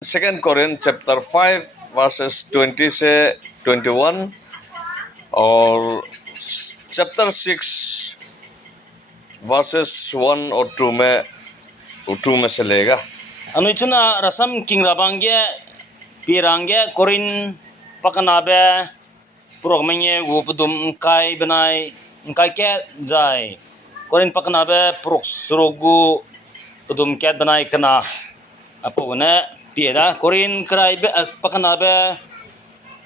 2 Corinth chapter 5 verses 20 से 21 और chapter 6 verses 1 और 2 में से लेगा. Anu chuna rasam king rabangge pirangge korin pakanabe progmenge gupdum kai benai kai ke jai korin pakanabe prok surogu pudum ket benai kana apo ne pieda korin krai be pakanabe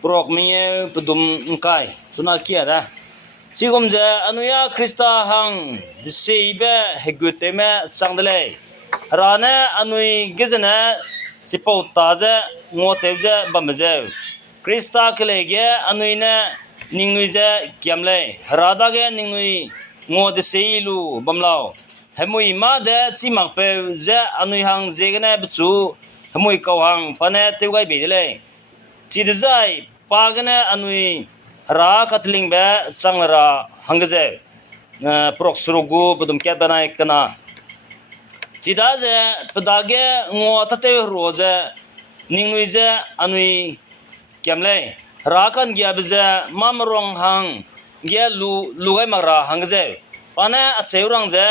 progmenge pudum kai tuna kiada sigom je anuya krista hang diseibe heguteme changdale Rana anui gizana sipau taza ngotevja bamje Krista kelege anuina ningnuiza kiamle radage ningnui ngodeseilu bamlao hemui ma de chimakpe ja anui hang zegana bchu hemui kawhang pane tewgai bedele chidjai pagana anui ra katling be changra hangje proksrugu budum ket banai kana Cidaze pedage ngotate roze ningnuize anui kiamle rakan giabze mamrong hang gia lugai magra hangze pana aseurang ze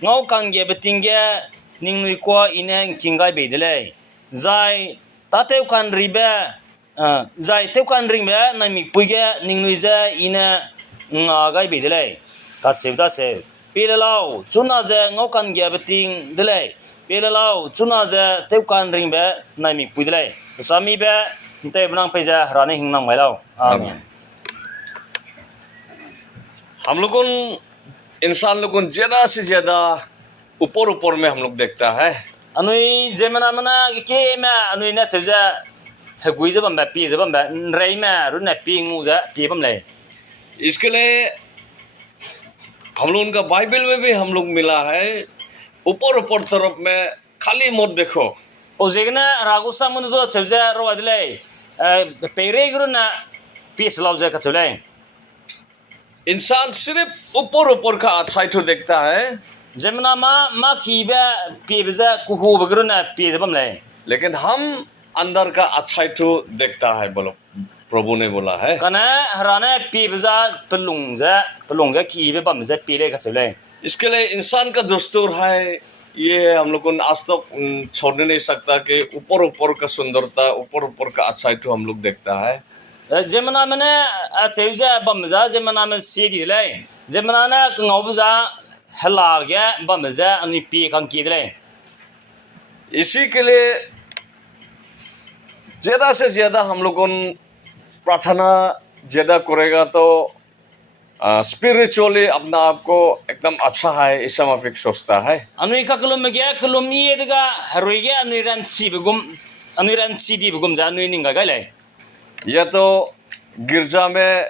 ngau kan ge betingge ningnui ko inen kingai bedele zai tatew kan ribe zai tew kan ringbe nami puige ningnuize ina ngagai bedele kat sevda se Pilalau cuna je ngokan gia beting delay. Pilalau cuna je teukan ring be naimi pui delay. Sami be te benang peja rani hingnang mailau. Amin. हम लोगों इंसान लोगों ज्यादा से ज्यादा ऊपर में हम लोग देखता है. Anui zemana mana ke ma anui na chevja hegui je bamba pi je bamba rei ma ru na pi ngu je pi bam le. इसके लिए हम लोग उनका बाइबल में भी हम लोग मिला है ऊपर तरफ में खाली मत देखो. O zegna ragusa mun do chevja ro adle. Pere gru na pi slaw je ka chule. इंसान सिर्फ ऊपर का अच्छाई तो देखता है Zemna ma kibe pi beza kuhu bagru na pi je bam le. लेकिन हम अंदर का अच्छाई तो देखता है. बोलो प्रभु ने बोला है. Kana harane pi beza pelungja ki be bam je pi le ka chule. इसके लिए इंसान का दस्तूर है. ये हम लोग को आज तक छोड़ नहीं सकता कि ऊपर का सुंदरता ऊपर का अच्छाई तो हम लोग देखता है. Zemna mene chevja bam za zemna men sidi le. Zemna na ngau za hala ge bam za ani pi kan ki le. इसी के लिए ज्यादा से ज्यादा हम लोग प्रार्थना ज्यादा करेगा तो स्पिरिचुअली अपना आप को एकदम अच्छा है ऐसा माफिक सोचता है. Anui ka kelum ge kelum ye daga haruige anui ran si begum anui ran sidi begum za anui ninga ga le. यह तो गिरजा में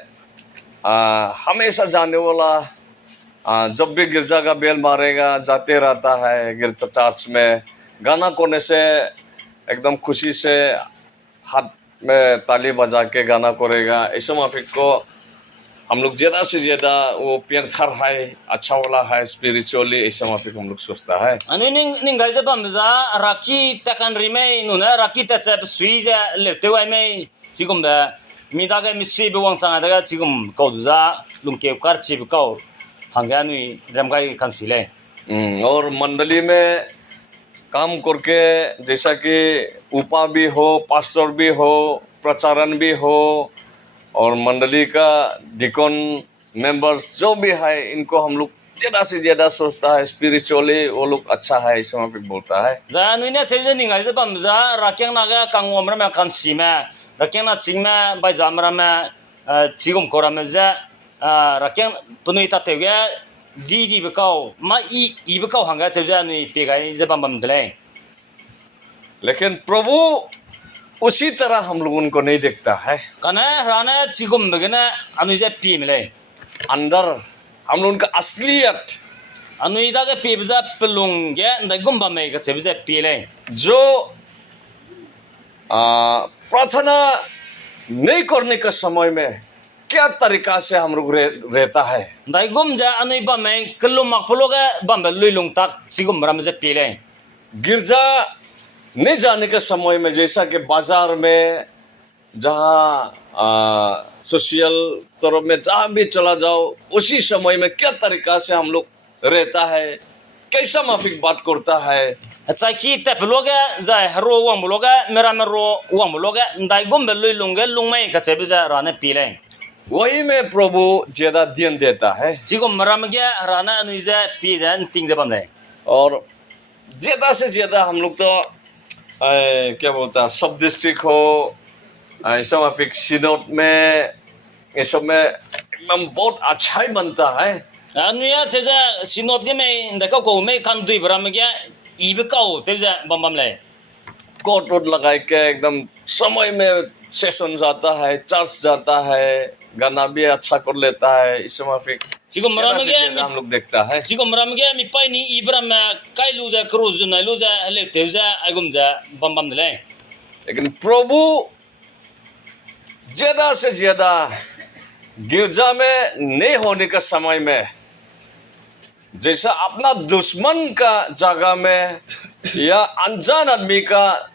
हमेशा जाने वाला जब भी गिरजा का बेल मारेगा जाते रहता है. गिरजा चर्च में गाना कोने से एकदम खुशी से हाथ में ताली बजा के गाना करेगा. ऐसा माफिक को हम लोग ज़्यादा से ज़्यादा वो प्यार है अच्छा वाला है स्पिरिचुअली ऐसा माफिक हम लोग सोचता है. Anui ninga za bam za raki takan rime nuna raki ta cha sui za le te wai mai 지금 미다가 미스비 왕창하다가 지금 거두자 lumke कर चिप को हंगानी रमगाई कंसीले. और मंडली में काम करके जैसा कि उपा भी हो पास्टर भी हो प्रचारण भी हो और मंडली का डिकॉन मेंबर्स जो भी है इनको हम लोग ज़्यादा से ज़्यादा सोचता है स्पिरिचुअली वो लोग अच्छा है ऐसा में बोलता है. जानुई ने चेंज नहीं गाइस बम जा राकेंग नागा कांगोमर में कंसी में राकेंग ना चिंग में बाय जामरा में चिगम कोरा में जा राकेंग पुनुई तातेगे दी बकाओ मा ई बकाओ हंगा चेंज जानुई पेगाई जबम बम दले. लेकिन प्रभु उसी तरह हम लोग उनको नहीं देखता है. कने राने चिगम बगने अनुई जे पी मिले अंदर हम लोग उनका असलियत अनुई दागे पी बजा पेलुंगे नगुम बमे का चेंज पीले जो प्रार्थना नहीं करने के समय में क्या तरीका से हम लोग रहता है. नगुम जा अनुई बमे कल्लु मकपलोगे बमे लुइलुंग तक चिगम रम जे पीले गिरजा नहीं जाने के समय में, जैसा कि बाजार में जहाँ सोशल तरफ में जहाँ भी चला जाओ, उसी समय में क्या तरीका से हम लोग रहता है, कैसा माफिक बात करता है, Tsai ki te peloga zai haro wang muloga mera mero wang muloga ndai gom belui lunge lungmai ka chebi za rane pile वही में प्रभु ज्यादा ध्यान देता है। chigo maram gya rana anui za pi za ting za bamle और ज्यादा से ज्यादा हम लोग तो क्या बोलता है, सब डिस्ट्रिक्ट हो, ऐसा माफिक सिनोड में, ये सब में एकदम बहुत अच्छा ही बनता है। anuya cheja sinot ge me ndai ka ko me kan dui bram gya ibe kau te za bam bamle coat वोट लगाए के एकदम समय में सेशन जाता है, चर्च जाता है, गाना भी अच्छा कर लेता है। इस माफिक chigo maram gya हम लोग देखता है। chigo maram gya mi pai ni ibram kai lu za cruise na lu za le te za agum za bam bam le लेकिन प्रभु ज्यादा से ज्यादा गिरजा में नहीं होने का समय में, जैसा अपना दुश्मन का जगह में या अनजान आदमी का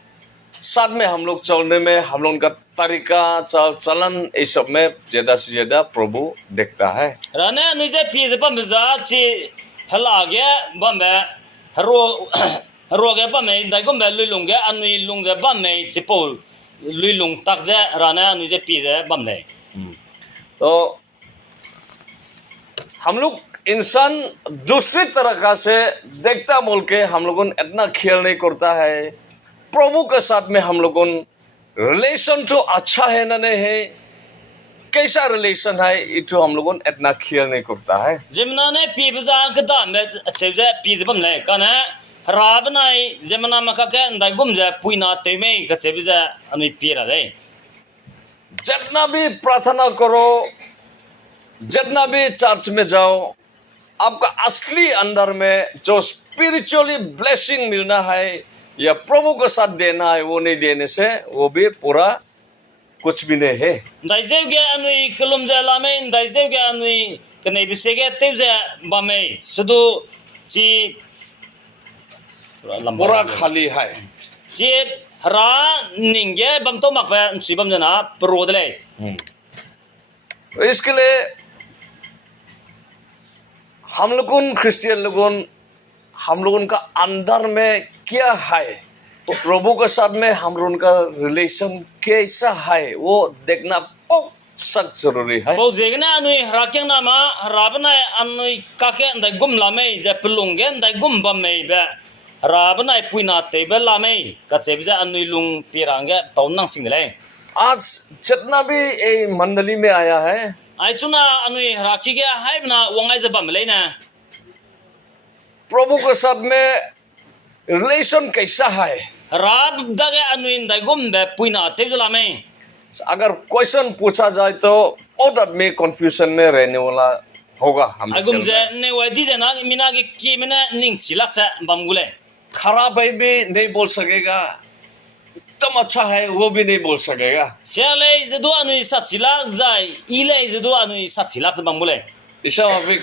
साथ में हम लोग चलने में, हम लोग का तरीका चाल चलन, इस सब में ज्यादा से ज्यादा प्रभु देखता है। rana anui za pi za bam za chi hala gya bam ba haro gya bam me ndai gom ba lui lung gya anui lung za bam me chi pol lui lung tak za rana anui za pi za bam le तो हम लोग इंसान दूसरी तरह से देखता बोल के हम लोगों ने इतना ख्याल नहीं करता है। प्रभु के साथ में हम लोगों रिलेशन तो अच्छा है ना, नहीं है, कैसा रिलेशन है, ये तो हम लोगों ने इतना ख्याल नहीं करता है। jimna ne pi za ka da me che za pi za bam le kana rab nai jimna ma ka ka ndai gom za puina te me ka che za anui pi ra le जितना भी प्रार्थना करो, जितना भी church में जाओ, आपका असली अंदर में जो स्पिरिचुअली ब्लेसिंग मिलना है या प्रभु को साथ देना है, वो नहीं देने से वो भी पूरा कुछ भी नहीं है। ndai ze gya anui kelum za la me ndai ze gya anui kanai bi se gya te za bam me sudu chi पूरा खाली है। chi ra ningge bam to mak ba chi bam jana pro de le तो इसके लिए हम लोगों Christian लोगों, हम लोगों का अंदर में क्या है, तो प्रभु के साथ में हम लोगों का रिलेशन कैसा है, वो देखना बहुत सख्त जरूरी है। bo je gna anui rakyang na ma rabna anui ka ke ndai gum la me ja pelung ge ndai gum bam me ba rabna puina te ba la me ka che ja anui lung pirang ge to nang sing le आज जितना भी ये मंडली में आया है, ai chuna anui rakchi ge hai na wangai ja bam le na प्रभु के साथ में रिलेशन कैसा है। rab da ge anui ndai gum be puina te la me अगर क्वेश्चन पूछा जाए तो बहुत आदमी कंफ्यूजन में रहने वाला होगा। हम agum je ne wa di je na mina ge ki mina ning chilak cha bam gule खराब है भी नहीं बोल सकेगा, एकदम अच्छा है वो भी नहीं बोल सकेगा। Siale zedu anui satsilak zai ile zedu anui satsilak bang bule ईसा माफिक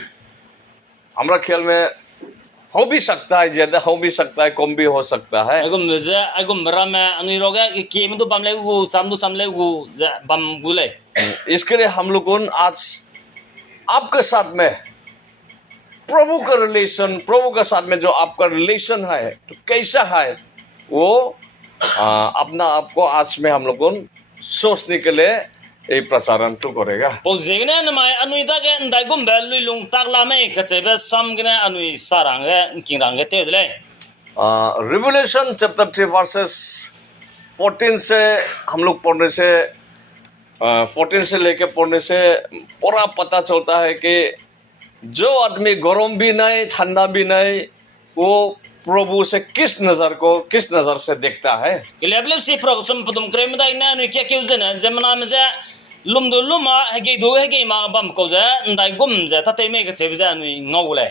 हमारा ख्याल में हो भी सकता है, ज्यादा हो भी सकता है, कम भी हो सकता है। agum ze agum rama anui roga ki mdu bamle gu samle gu bam gule इसके लिए हम लोग आज आपके साथ में प्रभु का रिलेशन, प्रभु के साथ में जो आपका रिलेशन है तो कैसा है, वो अपना आपको आज में हम लोग सोचने के लिए ये प्रसारण तो करेगा। po zegne na mai anui da ge ndai gum be lui lung tak la mai ka chebe sam gne anui sarang ge king rang ge te dele revolution chapter 3 versus 14 से हम लोग पढ़ने से 14 से लेके पढ़ने से पूरा पता चलता है कि जो आदमी गरम भी नहीं ठंडा भी नहीं, वो प्रभु से किस नजर से देखता है। Geleblem si pro sum pudum krem da ina nu kya kyu zena zemna me za lum do luma hege do hege ma bam ko za ndai gum za ta te me ka che za nu ngau le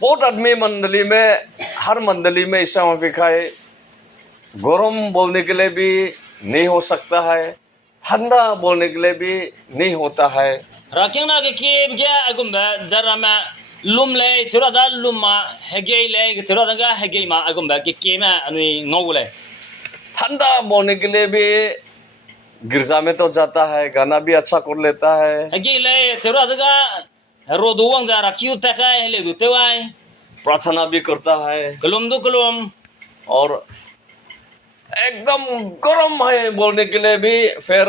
बहुत आदमी मंडली में, हर मंडली में ईसा माफिक है, गरम बोलने के लिए भी नहीं हो सकता है, ठंडा बोलने के लिए भी नहीं होता है। rakyang na ge ki gya agum ba zarama lum le chura da lum ma hege le chura da ga hege ma agum ba ke ma anui ngau le ठंडा बोलने के लिए भी गिरजा में तो जाता है, गाना भी अच्छा कर लेता है, hege le chura da ga rodu wang ja rakhiu ta kai le du te wai प्रार्थना भी करता है kulum du kulum और एकदम गर्म है बोलने के लिए भी फिर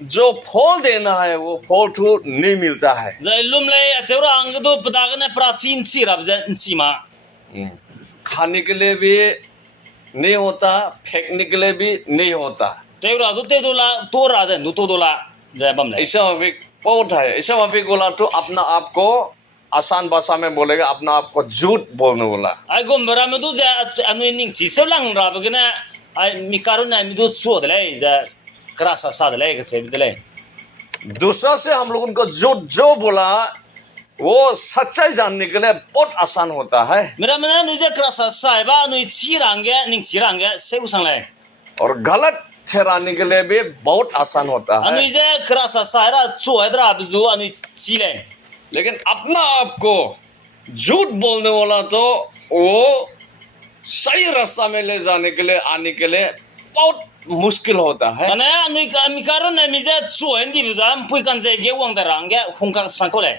जो फल देना है वो फल तो नहीं मिलता है। zai lum le chura ang du pdaga na prachin si rab ja si ma खाने के लिए भी नहीं होता, फेंकने के लिए भी नहीं होता। chura du te du la to ra ja du to du la ja bam le ऐसा माफिक बहुत है। ऐसा माफिक बोला तो अपना आप को आसान भाषा में बोलेगा, अपना आप को झूठ बोलने वाला। ai gom bara me du ja anui ning chi se lang ra ba gna ai mi karu na mi du chu de le ja krasa sa de le ke se de le दूसरा से हम लोग उनको झूठ जो बोला वो सच्चाई जानने के लिए बहुत आसान होता है mera mena nu ja krasa sa ba anui chi rang ge ning chi rang ge se usang le और गलत ठहराने के लिए भी बहुत आसान होता है। anui ja krasa sa ra chu hedra du anui chi le लेकिन अपना आप को झूठ बोलने वाला तो वो सही रास्ता में ले जाने के लिए, आने के लिए बहुत मुश्किल होता है। mana anui ka mi karu na mi ja chu hendi bu ja pui kan je ge wang da rang ge hung ka sang ko le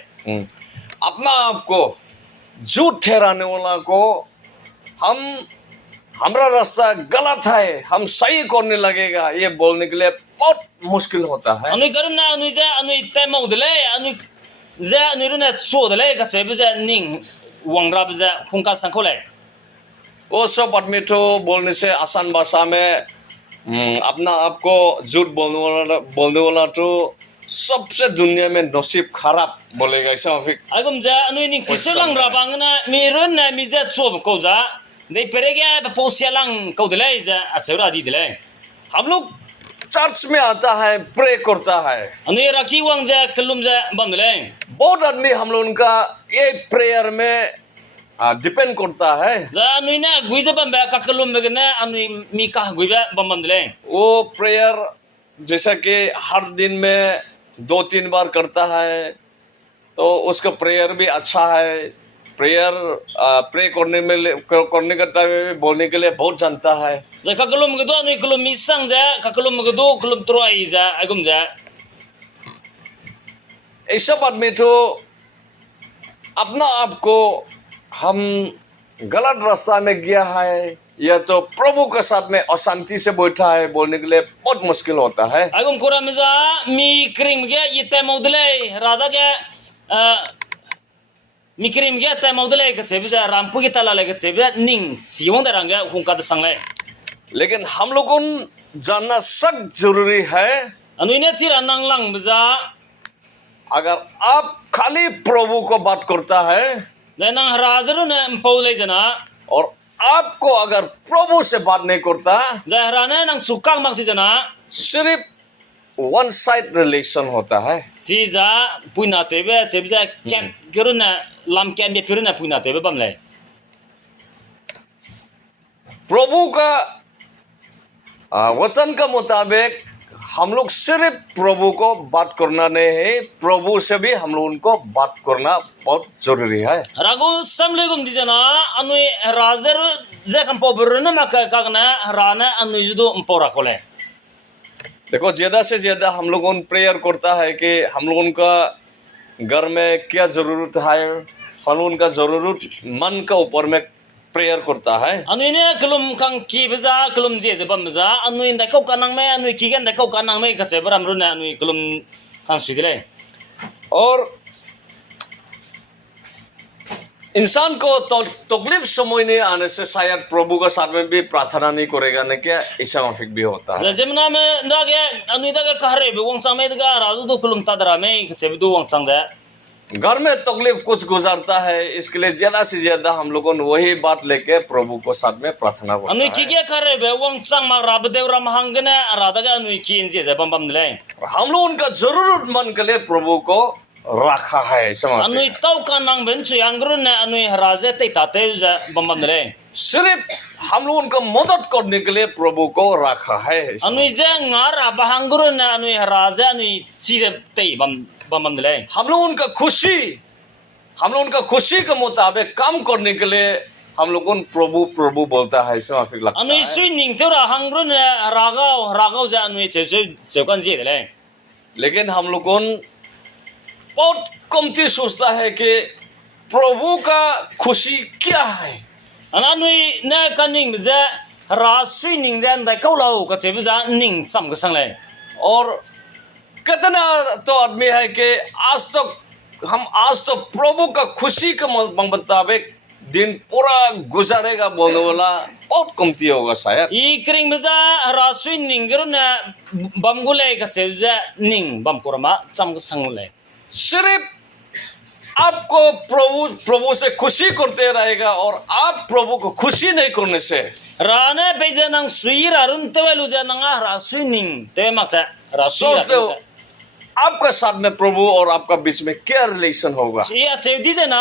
अपना आप को झूठ ठहराने वाला को हम हमारा रास्ता गलत है, हम सही करने लगेगा, ये बोलने के लिए बहुत मुश्किल होता है। anui karu na anui ja anui te mau de le anui ja anui ru na chu de le ka che bu ja ning wang ra bu ja hung ka sang ko le वो सब आदमी तो बोलने से आसान भाषा में अपना आप को झूठ बोलने वाला तो सबसे दुनिया में नसीब खराब बोलेगा। ऐसा माफिक agum ja anui ning chi se lang ra bang na mi ron na mi ja chu ko ja dei perege ba po sia lang ko de le ja a chura di de le हम लोग church में आता है, pray करता है, anui raki wang ja klum ja bam de le बहुत आदमी हम लोग का ये प्रेयर में डिपेंड करता है। ja anui na gui ja bam ba ka klum be na anui mi ka gui ba bam bam de le वो प्रेयर जैसा कि हर दिन में 2-3 बार करता है तो उसका प्रेयर भी अच्छा है। प्रेयर प्रे करने का टाइम में बोलने के लिए बहुत जानता है। ja ka klum ge do anui klum mi sang ja ka klum ge do klum troi ja agum ja ऐसा आदमी तो अपना आप को हम गलत रास्ता में गया है या तो प्रभु के साथ में अशांति से बैठा है बोलने के लिए बहुत मुश्किल होता है। agum kura mi ja mi krim ge yete mau de le rada ge mi krim ge te mau de le ke se bu ja rampu ge tala le ke se bu ning siwong da rang ge hung ka da sang le लेकिन हम लोगों जानना सख्त जरूरी है। anui ne chira nang lang bu ja अगर आप खाली प्रभु को बात करता है da nang razaru na pau le jana और आपको अगर प्रभु से बात नहीं करता, ja rana nang chukang mak ti jana सिर्फ वन साइड रिलेशन होता है। si ja puina te be che ja kek geru na lam kem be piru na puina te be bam le प्रभु का वचन का मुताबिक हम लोग सिर्फ प्रभु को बात करना नहीं है, प्रभु से भी हम लोग उनको बात करना बहुत जरूरी है। ragu samle gum di jana anui razer ja kam pau bur na mak ka na rana anui judo pau rakole देखो ज्यादा से ज्यादा हम लोगों प्रेयर करता है कि हम लोगों का घर में क्या जरूरत है, हम लोगों का जरूरत मन का ऊपर में प्रेयर करता है। anui ne klum kang ki bza klum je je bam bza anui nda kau kanang me anui ki gen da kau kanang me ka se bram ru na anui klum kang sidile और इंसान को तकलीफ समय नहीं आने से शायद प्रभु का साथ में भी प्रार्थना नहीं करेगा ना, क्या ऐसा माफिक भी होता है। da jemna me nda ge anui da ge kahre be wong sang me da ra du klum ta dra me ka se du wong sang da घर में तकलीफ कुछ गुजरता है, इसके लिए ज्यादा से ज्यादा हम लोगों ने वही बात लेके प्रभु को साथ में प्रार्थना anui करना ki है। ge kahre be wong sang ma ra be ram hang ge na ra da ge anui ki je je bam bam le हम लोग उनका जरूरतमंद के लिए प्रभु को रखा है। समझ anui tau kanang ben chu yang ru na anui raze te ta te ja bam bam le सिर्फ हम लोग उनका मदद करने के लिए प्रभु को रखा है। anui je ngara ba hang ru na anui raze anui chi te bam bam bam le हम लोग उनका खुशी हम लोग उनका खुशी के मुताबिक काम करने के लिए हम लोग उन प्रभु प्रभु बोलता है, इसमें माफी लगता Anu है। sui ning tu ra hang run ragao ja anu che kan ji le. लेकिन हम लोग उन बहुत कमती सोचता है कि प्रभु का खुशी क्या है। Anu na kan ning ja ra sui ning ja dai kau lau ka che ja ning sam ka sang le. और कितना तो आदमी है कि आज तो प्रभु का खुशी के मुताबिक दिन पूरा गुजारेगा बोलने वाला बहुत कमती होगा शायद। I kring ja ra sui ning ru na bam gule ka che ja ning bam kurama sam ka sang le. सिर्फ आपको प्रभु से खुशी करते रहेगा और आप प्रभु को खुशी नहीं करने से Ra na be ja nang sui ra run te lu ja nang ra sui ning te ma cha ra sui सोच लो आपका साथ में प्रभु और आपका बीच में क्या रिलेशन होगा। Sia cewdi jana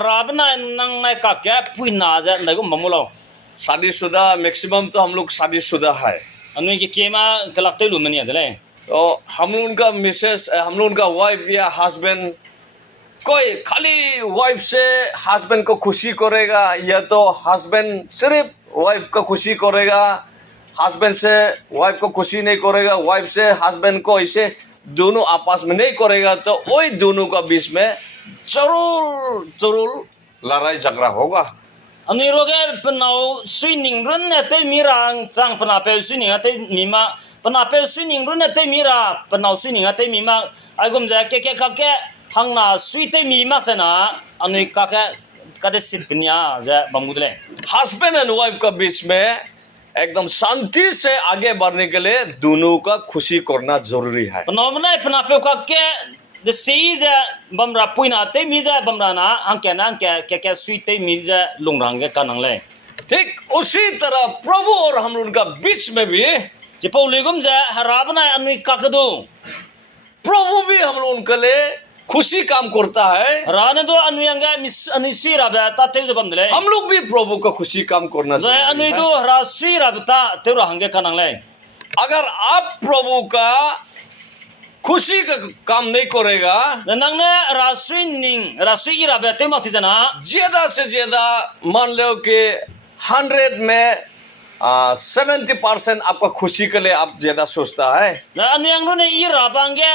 rabna nang na ka kya puina ja na go mamulo. शादीशुदा मैक्सिमम तो हम लोग शादीशुदा है। Anu ki kema kalakte lu mani adale. तो हम लोग उनका मिसेस, हम लोग उनका वाइफ या हस्बैंड, कोई खाली वाइफ से हस्बैंड को खुशी करेगा या तो हस्बैंड सिर्फ वाइफ को खुशी करेगा, हस्बैंड से वाइफ को खुशी नहीं करेगा, वाइफ से हस्बैंड को ऐसे दोनों आपस में नहीं करेगा तो वही दोनों का बीच में जरूर लड़ाई झगड़ा होगा। Anu roge penau swining run na te mira chang pena pe swining ate mima pena pe swining run na te mira penau swining ate mima agum ja ke hang na swi te mima chana anu ka de sit pnya ja bamudle. Husband and wife का बीच में एकदम शांति से आगे बढ़ने के लिए दोनों का खुशी करना जरूरी है। Penau mana pena pe ka the sea ja bamra puina te mi ja bamra na hang ke na ke swi te mi ja longrang ke kanang le. ठीक उसी तरह प्रभु और हम लोग का बीच में भी Jepau legum ja harabna anu kakadu. प्रभु भी हम लोग के लिए खुशी काम करता है। Rana do anu yanga mis anu sira ba ta te jabam le. हम लोग भी प्रभु का खुशी काम करना Zai anu चाहिए। do ra sira ta te ra hange kanang le. अगर आप प्रभु का खुशी का काम नहीं करेगा, Nang na ra swining ra sira ba te mati jana. ज्यादा से ज्यादा मान लो कि 100 में 70% आपका खुशी के लिए आप ज्यादा सोचता है। Na anu yang ro ne ira bange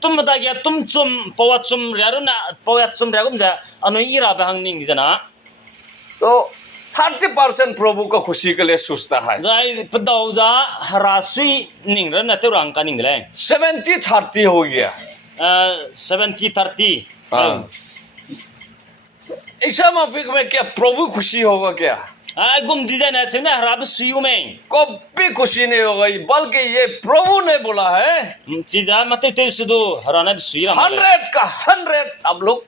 tum da ya tum chum pawat chum raru na pawat chum ragum ja anu ira ba hang ning jana. तो 30% प्रभु का खुशी के लिए सोचता है। Zai pedau ja ra swining ran na te rang kaning le. 70-30 हो गया। 70-30. हाँ। ईसा माफिक में क्या प्रभु खुशी होगा क्या? Ai gum design है चेना हराब सुयु में कभी खुशी नहीं होगा, बल्कि ये प्रभु ने बोला है। चीज़ा मतलब तो सुधो हराना भी सुयु 100 का 100 अब लोग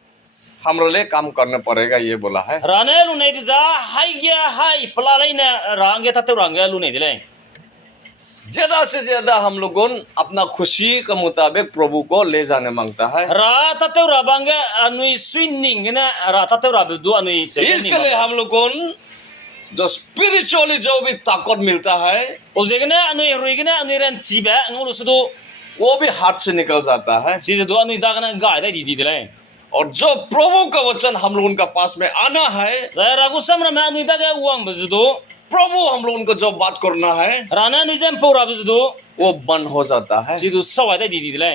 हमारे लिए काम करना पड़ेगा, ये बोला है। हराने लू नहीं बिजा हाई या हाई पलालाई ना रांगे ताते रांगे लू नहीं दिले। ज्यादा से ज्यादा हम लोगों अपना खुशी के मुताबिक प्रभु को ले जाने मांगता है। रात ताते राबांगे अनुई स्विनिंग ना रात ताते राबिदु अनुई इसके लिए हम लोगों जो स्पिरिचुअली जो भी ताकत मिलता है, उजेगने अनुई रुईगने अनुई रन सीबे अंगुल सुधो वो भी हाथ से निकल जाता है। चीज़ दो अनुई दागना गाय दी दी दिले। और जो प्रभु का वचन हम लोगों का पास में आना है, रागु समर में अनुई दागे उवांग बजदो प्रभु हम लोगों को जो बात करना है, राना अनुई जम पोरा बजदो वो बंद हो जाता है। चीज़ सवाई दी दी दिले।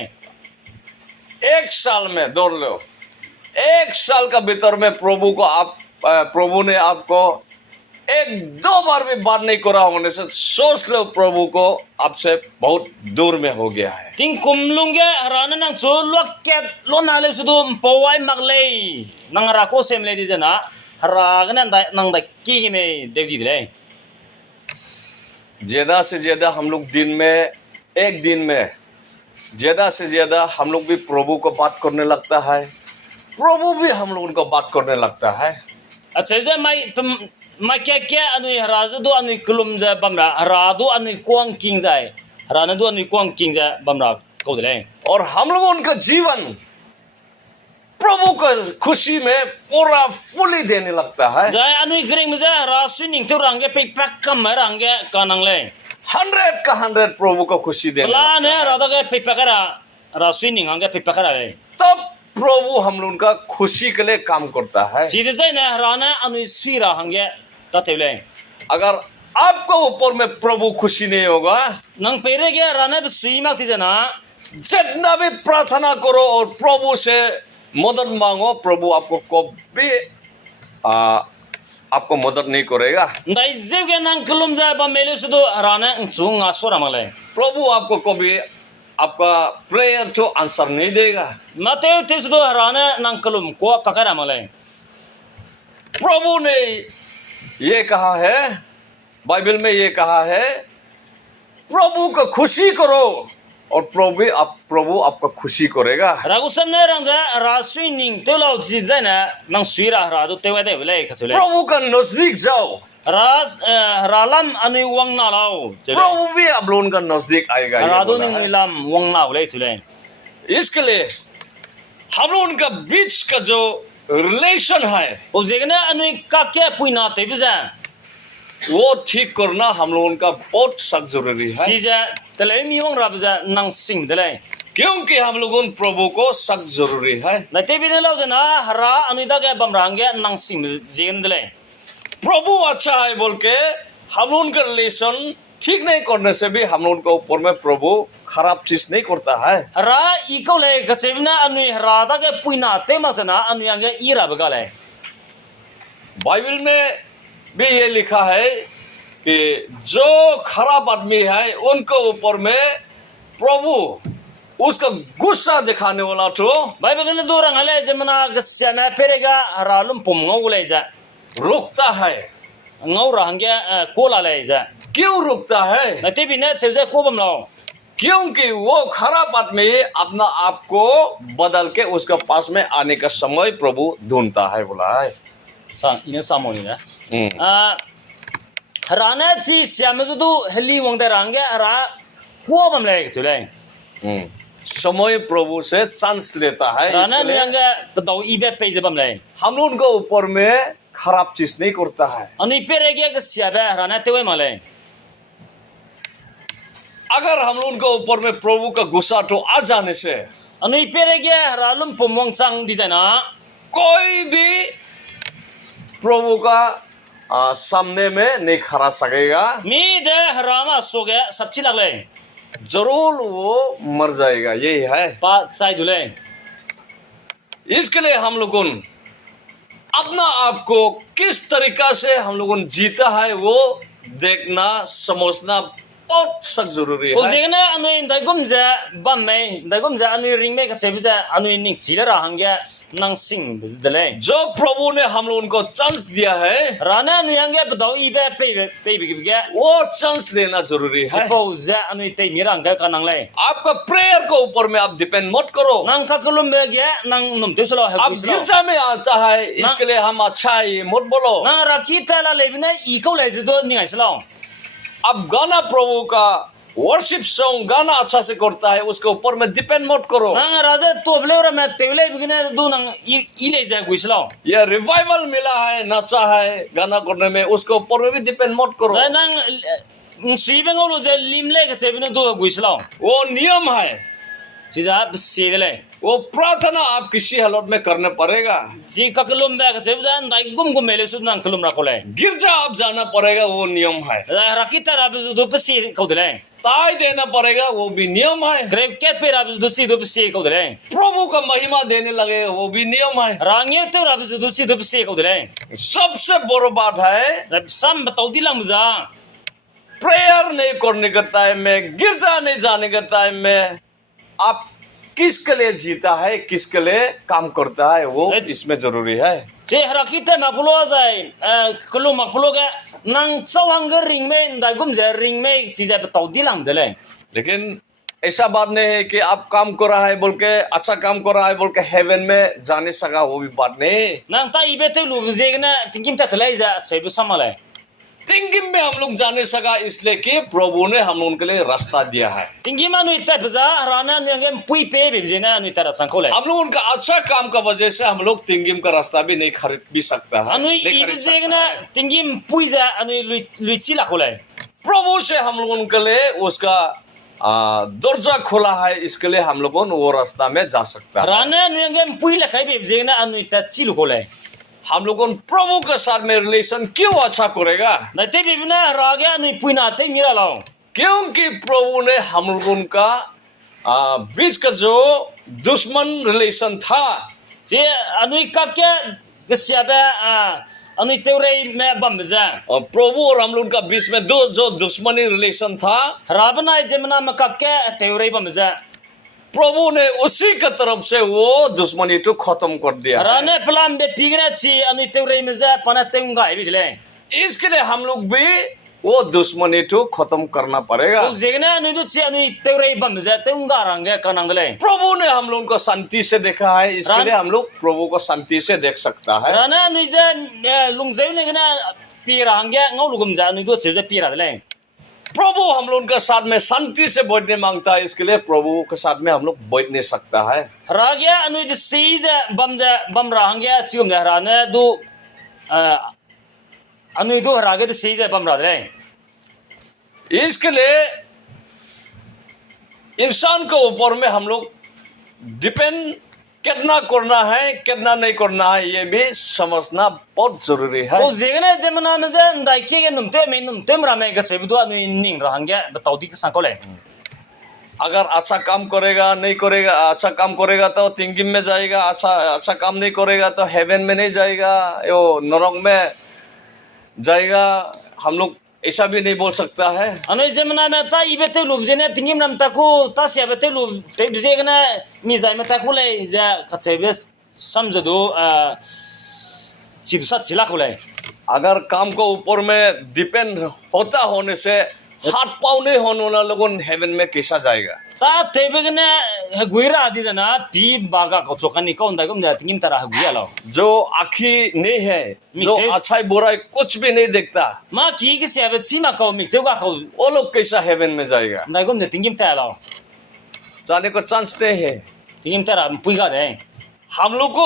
1 साल में दौड़ लो, 1 साल का भीतर में प्रभु ने आपको 1-2 बार भी बात नहीं करा होने से सोच लो प्रभु को आपसे बहुत दूर में हो गया है। Ting kumlungge rana nang so loket lo nale sudu powai maglei nang rako semle di jana haragna nang da ki me devdi dile. ज्यादा से ज्यादा हम लोग दिन में, एक दिन में ज्यादा से ज्यादा हम लोग भी प्रभु को बात करने लगता है, प्रभु भी हम लोगों को बात करने लगता है। अच्छा जे mai kya anui harazu do anui kulum ja bamra haradu anui kwang king jai harana do anui kwang king ja bamra ko dile. और हम लोग उनका जीवन प्रभु का खुशी में पूरा फुली देने लगता है। Jai anui gring ja rasu ning tu range pe pak kam range kanang le. 100 का 100 प्रभु को खुशी देने Pla ne rada ge pe pakara rasu ning ange pe pakara le. तब प्रभु हम लोग का खुशी के लिए काम करता है। सीधे जाए ना राना अनुई सुईरा हंगे ततेले अगर आपका ऊपर में प्रभु खुशी नहीं होगा, नंग पेरे गया राना पे सुई मांगती जना जितना भी प्रार्थना करो और प्रभु से मदद मांगो, प्रभु आपको कभी आपको मदद नहीं करेगा। दाई जेव के नंग कलम जाए बा मेले से तो राना चुंग आसोरा मांगले प्रभु आपको कभी आपका प्रेयर तो आंसर नहीं देगा। मते ते से तो राना नंग कलम को ककरा मांगले प्रभु ने ये कहा है, बाइबल में ये कहा है, प्रभु को खुशी करो और प्रभु आपको खुशी करेगा। रागुसम ने रंग जा रासुई निंग ते लो जी जाए ना नंग सुईरा रादो ते वदे वले खचले प्रभु का नजदीक जाओ, रास रालम अनुई वंग ना लाओ प्रभु भी आप लोगों का नजदीक आएगा। ये रादो बोला निंग है। लम वंग ना वले चले इसके लिए हम लोगों का बीच का जो रिलेशन है ओ जेगना अनुई का क्या पुइना ते बिजा वो ठीक करना हम लोगों का बहुत सख्त जरूरी है, चीजा तले मियोंग राबजा नंग सिंग दले क्योंकि हम लोगों प्रभु को सख्त जरूरी है। नते भी लो जना हरा अनुदा के बमरांगे नंग सिंग जेगन दले प्रभु अच्छा है बोल के हम लोगों का रिलेशन ठीक नहीं करने से भी हम लोगों के ऊपर में प्रभु खराब चीज नहीं करता है। हरा इको ले गचेबना अनुई हरा दा के पुइना ते मजना अनुयांगे इरा बगाले बाइबल में भी ये लिखा है कि जो खराब आदमी है उनके ऊपर में प्रभु उसका गुस्सा दिखाने वाला तो भाई बगने दो रंग हले जमना गस्या में पेरेगा हरालुम पुमंगो गुले जा रुकता है। ngau rahangge kola le ja क्यों रुकता है? nate bi ne cheze ko bam lao क्योंकि वो खराब आदमी अपना आप को बदल के उसके पास में आने का समय प्रभु ढूंढता है, बोला है। sa ina samo ni na rana chi syame ju du heli wong da rangge ra ko bam le chule समय प्रभु से चांस लेता है। rana इसके ni लिए angge bdau ibe pe je bam le हम लोग के ऊपर में खराब चीज नहीं करता है। ani pere ge ge syabe rana te we male अगर हम लोग के ऊपर में प्रभु का गुस्सा तो आ जाने से ani pere ge ralum pumong sang di jana कोई भी प्रभु का सामने में नहीं खड़ा सकेगा, mi de rama so ge sabchi lagle जरूर वो मर जाएगा। यही है। pa chai dule इसके लिए हम लोगों अपना आप को किस तरीका से हम लोगों जीता है वो देखना समझना बहुत सख्त जरूरी है। Ujingna anu indai gumja bamme indai gumja anu ring me ka chebja anu ning chila rahangya nang sing dele जो प्रभु ने हम लोगों को चांस दिया है rana anu yangya bdau ibe pe ge वो चांस लेना जरूरी है। chipo ja anu te mirang ka kanang le आपका प्रेयर के ऊपर में आप डिपेंड मत करो। nang ka kulum be ge nang num te solo ha आप gislo गिरजा में आता है इसके लिए हम अच्छा है ये मत बोलो। nang rakchi tala lebina iko le jido ningai slo अब गाना प्रभु का वर्शिप सॉन्ग गाना अच्छा से करता है उसके ऊपर में डिपेंड मत करो। nang raja toble ora me tevle bigine du nang ile ja gislo ये रिवाइवल मिला है नशा है गाना करने में उसके ऊपर में भी डिपेंड मत करो। nang sibeng lo je limle ka chebina du gislo वो नियम है, chija sedele वो प्रार्थना आप किसी हालत में करने पड़ेगा। जी ककलुम बे से जान दाई गुम गुम मेले सुन नंग कलुम रखोले गिरजा आप जाना पड़ेगा, वो नियम है। राखी तरह अब दो पसी कौदले ताई देना पड़ेगा, वो भी नियम है। ग्रेव के पे अब दो पसी कौदले प्रभु का महिमा देने लगे, वो भी नियम है। रांगे तो अब दो पसी कौदले सबसे बड़ी बात है सम बताओ दिलम जा प्रेयर नहीं करने का टाइम में, गिरजा नहीं जाने का टाइम में आप किसके लिए जीता है, किसके लिए काम करता है, वो इसमें जरूरी है। जे राखी ते मफलो जाए कलु मफलो के नंग सवांग रिंग में दाई गुम जे रिंग में चीजें बताओ दिलम दले लेकिन ऐसा बात नहीं है कि आप काम कर रहा है बोल के अच्छा काम कर रहा है बोल के हेवन में जाने सका, वो भी बात नहीं। नंग ता इबे ते लु जेगना तिंकिम ता थले जा सेबु समले थिंकिंग में हम लोग जाने सका इसलिए कि प्रभु ने हम लोगों के लिए रास्ता दिया है। तिंकिम अनु इत्ता बजा राना ने पुई पे बिजना अनु इत्ता संकोले हम लोग उनका अच्छा काम का वजह से हम लोग थिंकिंग का रास्ता भी नहीं खरीद भी सकता है। anu नहीं खरीद सकता ibizegna है। tingim puiza anu luichi la khole प्रभु से हम लोगों के लिए उसका दरजा खुला है, इसके लिए हम लोगों वो रास्ता में जा सकता है। राने नुयंगे पुई लखाई बे जेगना अनुई ता चिलु कोले हम लोगों प्रभु के साथ में रिलेशन क्यों अच्छा करेगा? नते बिबिना रागे अनुई पुई नाते निरा लाओ क्योंकि प्रभु ने हम लोगों का बीच का जो दुश्मन रिलेशन था, जे अनुई का क्या गस्याबे अनुई तेरे में बमजा और प्रभु और हम लोगों का बीच में जो दुश्मनी रिलेशन था, राबना जमना में का क्या तेरे बमजा प्रभु ने उसी की तरफ से वो दुश्मनी तो खत्म कर दिया है। राने प्लान बे पिगना ची अनुई तेरे में जा पना तेंगा बिजले इसके लिए हम लोग भी वो दुश्मनी तो खत्म करना पड़ेगा। तो जेगना अनुई तो ची अनुई तेरे बमजा तेंगा रंगे कनंगले प्रभु ने हम लोगों को शांति से देखा है, इसके लिए हम लोग प्रभु को शांति से देख सकता है। राने अनुई जे लुंगजे लेगना पीरांगे ngau lugum जा अनुई तो ची जे पीरा दले प्रभु हम लोग के साथ में शांति से बैठने मांगता है, इसके लिए प्रभु के साथ में हम लोग बैठ नहीं सकता है। रागे अनुई जे सीज बम रंगे चिगम जा राने दो अनुई दो रागे तो सीज बम रा दले इसके लिए इंसान के ऊपर में हम लोग डिपेंड कितना करना है कितना नहीं करना है, ये भी समझना बहुत जरूरी है। तो जेगना जमना में जे दाइके के नुमते मरामे के छे बितो अनुई निंग रंगे बताउदी के संकोले अगर अच्छा काम करेगा नहीं करेगा, अच्छा काम करेगा तो तिंगिम में जाएगा, अच्छा काम नहीं करेगा तो हेवन में नहीं जाएगा, यो नरक में जाएगा। हम लोग ऐसा भी नहीं बोल सकता है। अनुई जमना में ता इबेते लुबजेने तिंगिम नम ताको ता सियाबेते लुब ते जेगना मिजाय में ताको ले जा खचेबेस समझदो चिपसा चिला कोले अगर काम को ऊपर में डिपेंड होता होने से हाथ पाँव नहीं होने वाला लोगों हेवन में कैसा जाएगा? ता तेबेगने गुइरा आदि जना पी बागा को चोकनी को उंदा गुम जा तिंगिम तरा गुया लो जो आँखी नहीं है, जो मिचे- अच्छाई बुराई कुछ भी नहीं देखता, मा की के सियाबे सीमा को मिक्से गा को वो लोग कैसा हेवन में जाएगा? उंदा गुम ने तिंगिम तरा लो जाने को चांस नहीं है। तिंगिम तरा पुइगा दे हम लोग को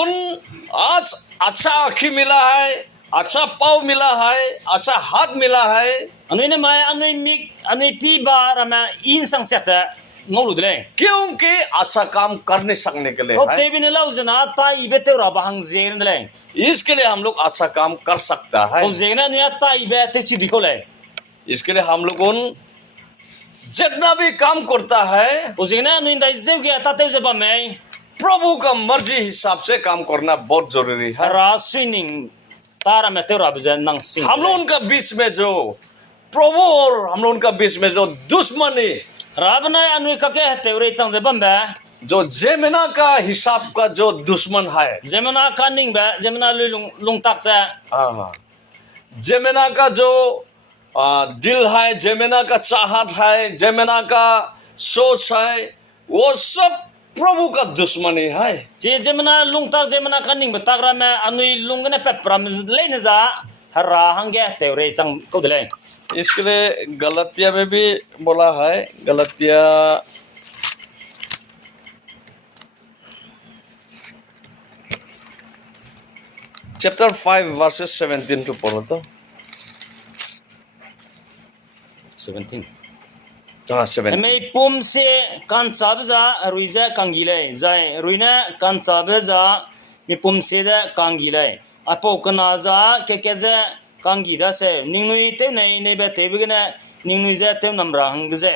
आज अच्छा आँखी मिला है, अच्छा पाँव मिला है, अच्छा हाथ मिला है, अनुई ने माय अनुई मिक अनुई पी बार में इन संस्या ngolu dele क्योंकि अच्छा काम करने सकने के लिए तो है। तेबी ने लाउ जना ता इबेते रा बहंग जेन दले इसके लिए हम लोग अच्छा काम कर सकता है। तो जेना ने ता इबेते ची दिकोले इसके लिए हम लोग जितना भी काम करता है तो जेना अनुई दाइ जे के ता ते जे बा में प्रभु का मर्जी हिसाब से काम करना बहुत जरूरी है। रा स्विनिंग तारा में तेरा बजे नंग सिंग हम लोगों का बीच में जो प्रभु और हम लोगों का बीच में जो दुश्मनी, राबना अनुई का के तेरे चंग जे बम्बे जो जेमिना का हिसाब का जो दुश्मन है, जेमना का निंग बे जेमना लुंग तक से जेमिना का जो दिल है, जेमिना का चाहत है, जेमिना का सोच है, वो सब प्रभु का दुश्मनी है। जे जेमना लुंग तक जेमना का निंग तकरा में अनुई लुंग ने पे प्रम ले न जा हरा हंगे तेरे चंग को दले इसके लिए गलतिया में भी बोला है, गलतिया चैप्टर 5 वर्सेस 17 टू पढ़ो तो 17 हाँ 17 मैं पुम से कान साबजा रुइजा कांगिले जाय रुइना कान साबजा मैं पुम से दा कांगिले अपो कना जा के जे कांगी दा से निंगुई ते नहीं ने बे ते बिगने निंगुई जा ते नमरा हंग जे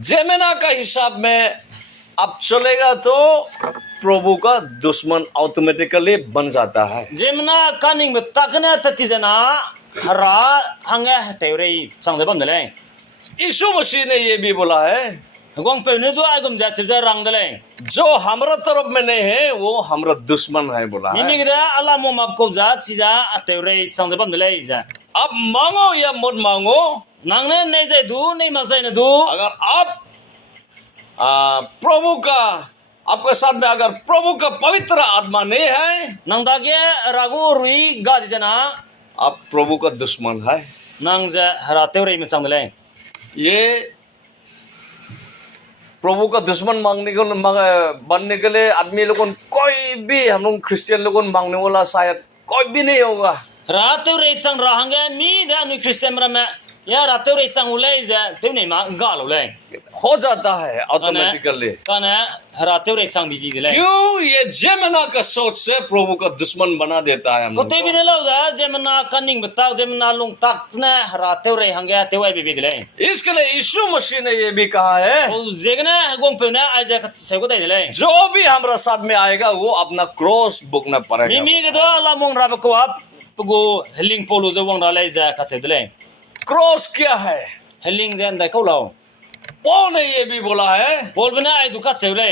जेमिना का हिसाब में अब चलेगा तो प्रभु का दुश्मन ऑटोमेटिकली बन जाता है। जेमना कानिंग में तकने तति जना हरा हंगे तेरे संग बम दले यीशु मसीह ने ये भी बोला है, गोंग पे ने दो आगम जा से रंग दले जो हमारा तरफ में नहीं है वो हमारा दुश्मन है बोला है। मिमिगदा अल्लाह मो माप को जा सिजा तेरे संग बम दले जा अब मांगो या मत मांगो, नंगने नहीं जाए दू नहीं मजाई न दू अगर आप प्रभु का आपके साथ में अगर प्रभु का पवित्र आत्मा नहीं है, नंदागे रागो रुई गादी जना आप प्रभु का दुश्मन है। नंग जा हराते रे में चंगले ये प्रभु का दुश्मन बनने के लिए आदमी लोगों कोई भी हम लोग क्रिश्चियन लोगों मांगने वाला शायद कोई भी नहीं होगा। राते रे चंग रहंगे मी दा नु क्रिश्चियन में या राते रे चांग उले जे ते नै मा गा लो ले हो जाता है ऑटोमेटिकली। काने राते रे चांग दी दी ले क्यों? ये जेमना का सोच से प्रभु का दुश्मन बना देता है हम को लोग ते को। भी ने लो जा जेमना कनिंग बता जेमना लुंग तक ने राते रे हंगे ते वाई भी ले इसके लिए यीशु मसीह ने ये भी कहा है, ओ जेगने गोंग पे ने आ जे से को दे ले जो भी हमारा साथ में आएगा वो अपना क्रॉस बुकना पड़ेगा। मिमी के तो ला मोंग रा को आप पगो हेलिंग पोलो जे वंग रा ले जा का से ले क्रॉस क्या है? हेलिंग जे अंदर को लाओ पौल ने ये भी बोला है, पोल बना आई दुका से ले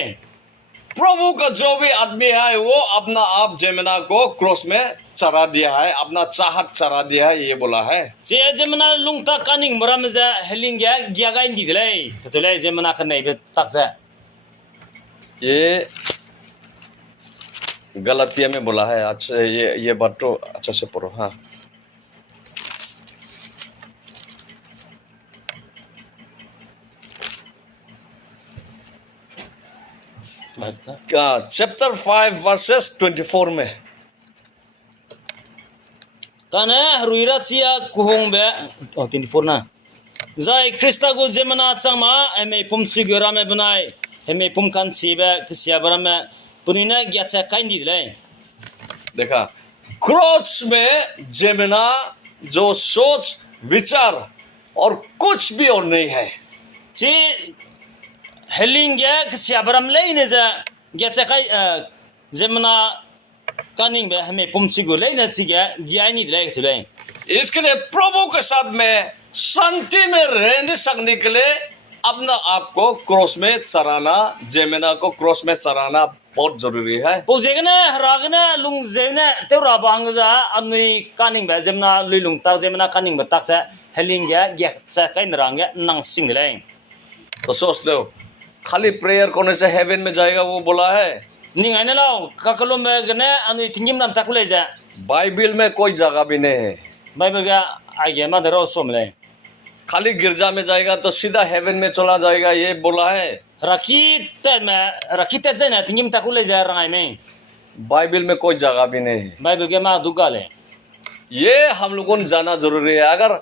प्रभु का जो भी आदमी है वो अपना आप जेमना को क्रॉस में चढ़ा दिया है, अपना चाहत चढ़ा दिया है, ये बोला है। जे जेमना लुंग तक कनिंग मरा में जे हेलिंग या गिया गाइन दी ले तो ले जेमना का नहीं बे तक से ये गलतिया में बोला है। अच्छा ये बात तो अच्छा से पढ़ो। हाँ, क्या चैप्टर 5 वर्सेस 24 में काने रुइरा चिया कुहोंग बे ओ 24 ना जाय क्रिस्ता को जेमना चामा एमे पुम सिगरा में बनाए एमे पुम कान छिबे किसिया बरा में पुनिना ग्याचा काइन दी ले देखा, क्रॉस में जेमना जो सोच विचार और कुछ भी और नहीं है। ची हेलिंग या किसिया बरा में ले ने जा ग्याचा काइ जेमना कानिंग बे हमें पुम सिगु ले न छिया ग्यानी ले छले इसके लिए प्रभु के साथ में शांति में रहने सकने के लिए अपना आप को क्रॉस में चढ़ाना, जेमना को क्रॉस में चढ़ाना बहुत जरूरी है। पो जेगने रागने लुंग जेने तेरा बांग जा अनि कानिंग बे जेमना लुइलुंग ता जेमना कानिंग बे तक से हेलिंग या ग्याचा काइन रंग नंग सिंग ले तो सोच लो, खाली प्रेयर करने से हेवन में जाएगा वो बोला है? नी आने लाओ काकलो में गने अनि थिंगिम नाम ताकुले जा बाइबल में कोई जगह भी नहीं है। बाइबल का आगे मा धरो सोमले खाली गिरजा में जाएगा तो सीधा हेवन में चला जाएगा, ये बोला है। रखी ते जने थिंगिम ताकुले जा रंगाई में बाइबल में कोई जगह भी नहीं है। बाइबल के मा दुगाले ये हम लोगों को जाना जरूरी है। अगर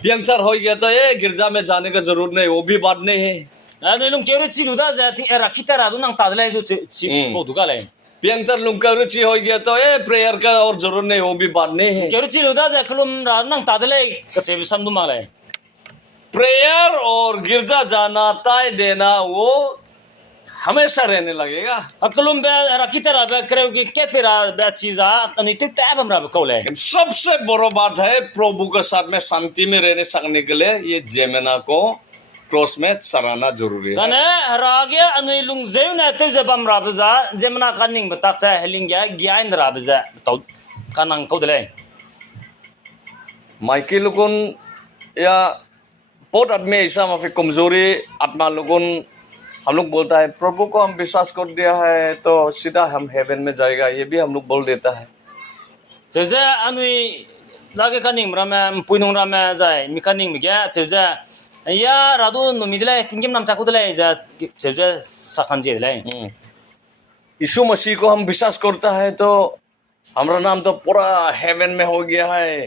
पंक्चर हो गया तो ये गिरजा में जाने का जरूरत नहीं, वो भी बात नहीं है। अनि लुंग केरे चिलुदा जा रखी ते रादु नंग तादले दु ची को दुगाले पंक्चर लुंका रुचि हो गया तो ये प्रेयर का और जरूरत नहीं, वो भी बात नहीं है। केरे चिलुदा जा कलुम रादु नंग तादले कसे समदु माले प्रेयर और गिरजा जाना, ताय देना वो हमेशा रहने लगेगा। अकलुम बे रखी ते राबे करे के पेरा बे चीजा अनि ते तब हमरा कोले सबसे बड़ा बात है प्रभु के साथ में शांति में रहने सकने के लिए ये जेमना को क्रॉस में चढ़ाना जरूरी है। कने रागे अनि लुंग जेउने ते जबम राबजा जेमना कानिंग बता चा हेलिंग या ग्याइन राबजा तो कानंग कोदले माइकी लोगों या बहुत आदमी ऐसा माफी कमजोरी आत्मा लोगों हम लोग बोलता है प्रभु को हम विश्वास कर दिया है तो सीधा हम हेवन में जाएगा, ये भी हम लोग बोल देता है। जैसे अनि लागे कानिंग में पुइनुंग रा में जाय मिकानिंग में क्या जैसे या रादु नुमिदले तिंगिम नाम ताकुदले जा जैसे सखनजे ले यीशु मसीह को हम विश्वास करता है तो हमारा नाम तो पूरा हेवन में हो गया है।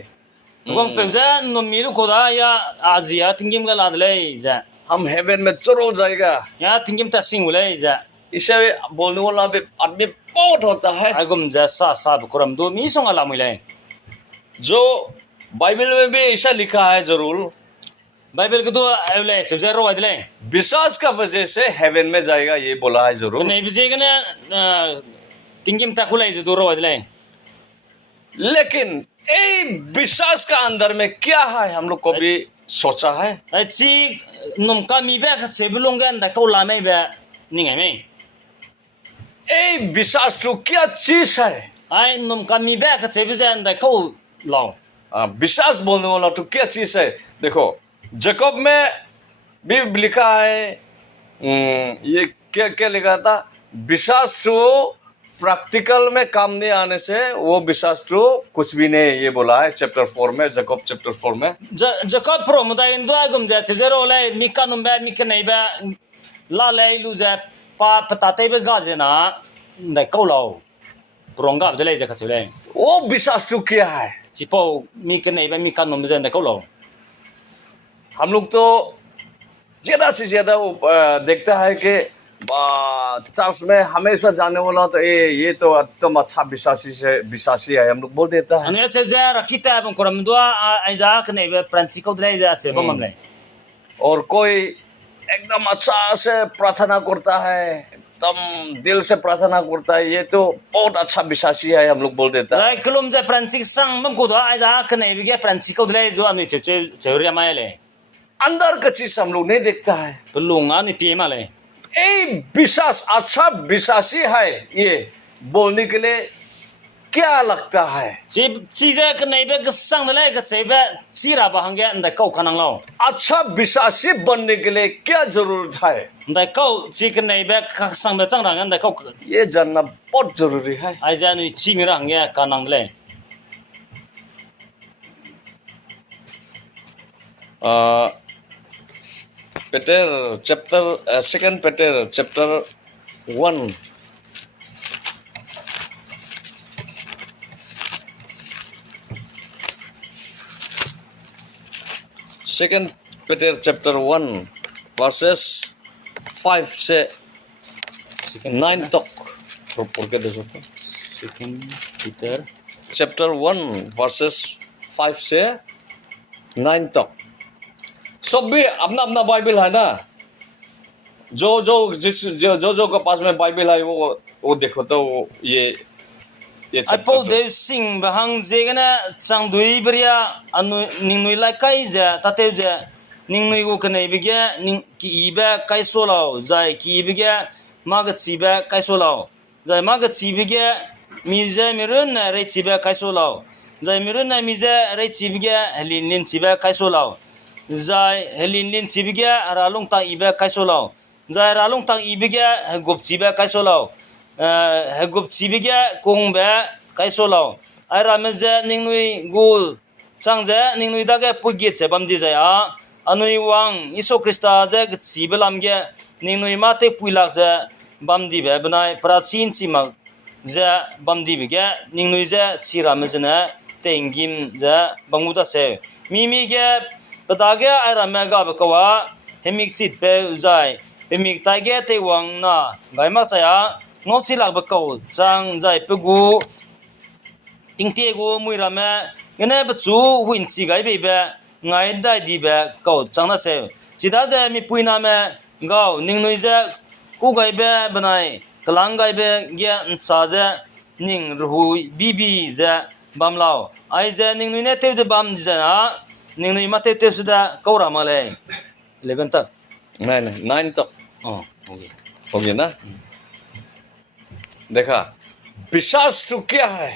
गोंग पेजा नुमिलु कोदा या आजिया तिंगिम का लादले जा हम हेवन में चलो जाएगा, या थिंगिम ता सिंगुले जा इसे बोलने वाला भी आदमी बहुत होता है। आगुम जा सा बकुरम दो मी सोंगा लामुले जो बाइबल में भी ऐसा लिखा है जरूर, बाइबल को तो अवले सबसे रोवादले विश्वास का वजह से हेवन में जाएगा, ये बोला है जरूर। नहीं बिजेगने थिंगिम ता कुले जो रोवादले लेकिन ए विश्वास का अंदर में क्या है हम लोग को भी सोचा है। अच्छी नुमका मी बे खसे बिलोंगे अंदर को लामे बे निंगे में ए विश्वास तो क्या चीज है? आई नुमका मी बे खसे बिजे अंदर को लाओ विश्वास बोलने वाला तो क्या चीज है? देखो जैकब में भी लिखा है, ये क्या क्या लिखा था, विश्वास तो प्रैक्टिकल में काम नहीं आने से वो विश्वास तो कुछ भी नहीं, ये बोला है चैप्टर 4 में, जैकब चैप्टर 4 में। जैकब प्रोमुदा इंदो आगुम जा चेजरो ले मिका नुम्बे मिका नहीं बे ला ले लुजे पा पताते बे गाजे ना दे को लाओ प्रोंगा बदले जका चले वो विश्वास तो क्या है? सिपो मी के नहीं बे मी कान नम जन कौलो हम लोग तो ज्यादा से ज्यादा वो देखता है कि चर्च में हमेशा जाने वाला तो ये तो एकदम अच्छा विश्वासी है हम लोग बोल देता है। अने से जा रखीता बं कोरम दुआ आइजा के नहीं बे फ्रांसिको दले जा से बम ले और कोई एकदम अच्छा से प्रार्थना करता है, एकदम दिल से प्रार्थना करता है, ये तो बहुत अच्छा विश्वासी है हम लोग बोल देता है। लाई कलम जे फ्रांसिक संग बम को दुआ आइजा के नहीं बे फ्रांसिको दले दुआ नहीं चेरिया मायले अंदर का चीज हम लोग नहीं देखता है। पेलुंगा नहीं पिए माले विश्वास अच्छा विश्वासी है ये बोलने के लिए क्या लगता है? चीजें के नहीं बे संग दले के से बे सीरा बहंगे अंदर कौ खनंग लो अच्छा विश्वासी बनने के लिए क्या जरूरत है? अंदर कौ ची के नहीं बे संग बे चंग रंग अंदर कौ ये जानना बहुत जरूरी है। आइजा नहीं ची मेरा हंगे खनंग ले Peter chapter second Peter chapter 1 second Peter chapter 1 verses 5 से 9 तक पढ़ के देखो तो सेकंड पीटर chapter 1 verses 5 से 9 तक सब भी अपना अपना बाइबल है ना, जो जो के पास में बाइबल है वो देखो तो ये अपो देव सिंह बहंग जेगना चांगदुई बरिया अनु निंगनुई लाई काई जा ताते जा निंगनुई को कने बिगे निंग की इबे काई सोलाओ जाय की बिगे माग चिबे काई सोलाओ जाय माग चिबिगे मिजे मिरुन रे चिबे काई सोलाओ जाय मिरुन मिजे रे चिबिगे हलिन लिन चिबे काई सोलाओ जाय हलिन लिन चिबिगे रालुंग ता इबे काई सोलाओ जाय रालुंग ता इबिगे गुप चिबे काई सोलाओ गुप चिबिगे कुंबे काई सोलाओ आरा मेजे निंगनुई गुल सांजे निंगनुई दागे पुगे से बमदी जाया अनुई वांग ईसो क्रिस्ता जे चिबलामगे निंगनुई माते पुइलाक जे बमदी बे बनाय प्राचीन चिमक जे बमदी बिगे निंगनुई जे चिरा मेजने तेंगिम जे बंगुदा से मिमीगे पदागे आरा मेगा बकवा हेमिक सिट पे जाय हेमिक तागे ते वांग ना गायमा चाया ngopsi lak bakau chang jai pegu tingte go muira me gene bchu win chi gai be be ngai dai di be kau chang na se chida je mi puina me gao ningnoi je ku gai be banai kalang gai be gya sa je ning ru bibi je bamlao ai je ningnoi ne te de bam je na ningnoi ma te su da kaura ma le 11 tak नहीं 9 तक हो गया ना। देखा विश्वास तो क्या है?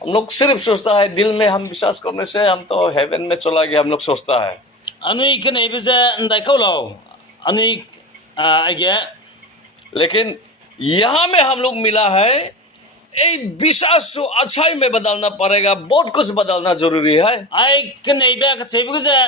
हम लोग सिर्फ सोचता है दिल में हम विश्वास करने से हम तो हेवन में चला गया, हम लोग सोचता है। अनुई के नहीं बजे अंदर कौलो अनुई आगे लेकिन यहाँ में हम लोग मिला है विश्वास तो अच्छाई में बदलना पड़ेगा, बहुत कुछ बदलना जरूरी है। आई के नहीं बे के बजे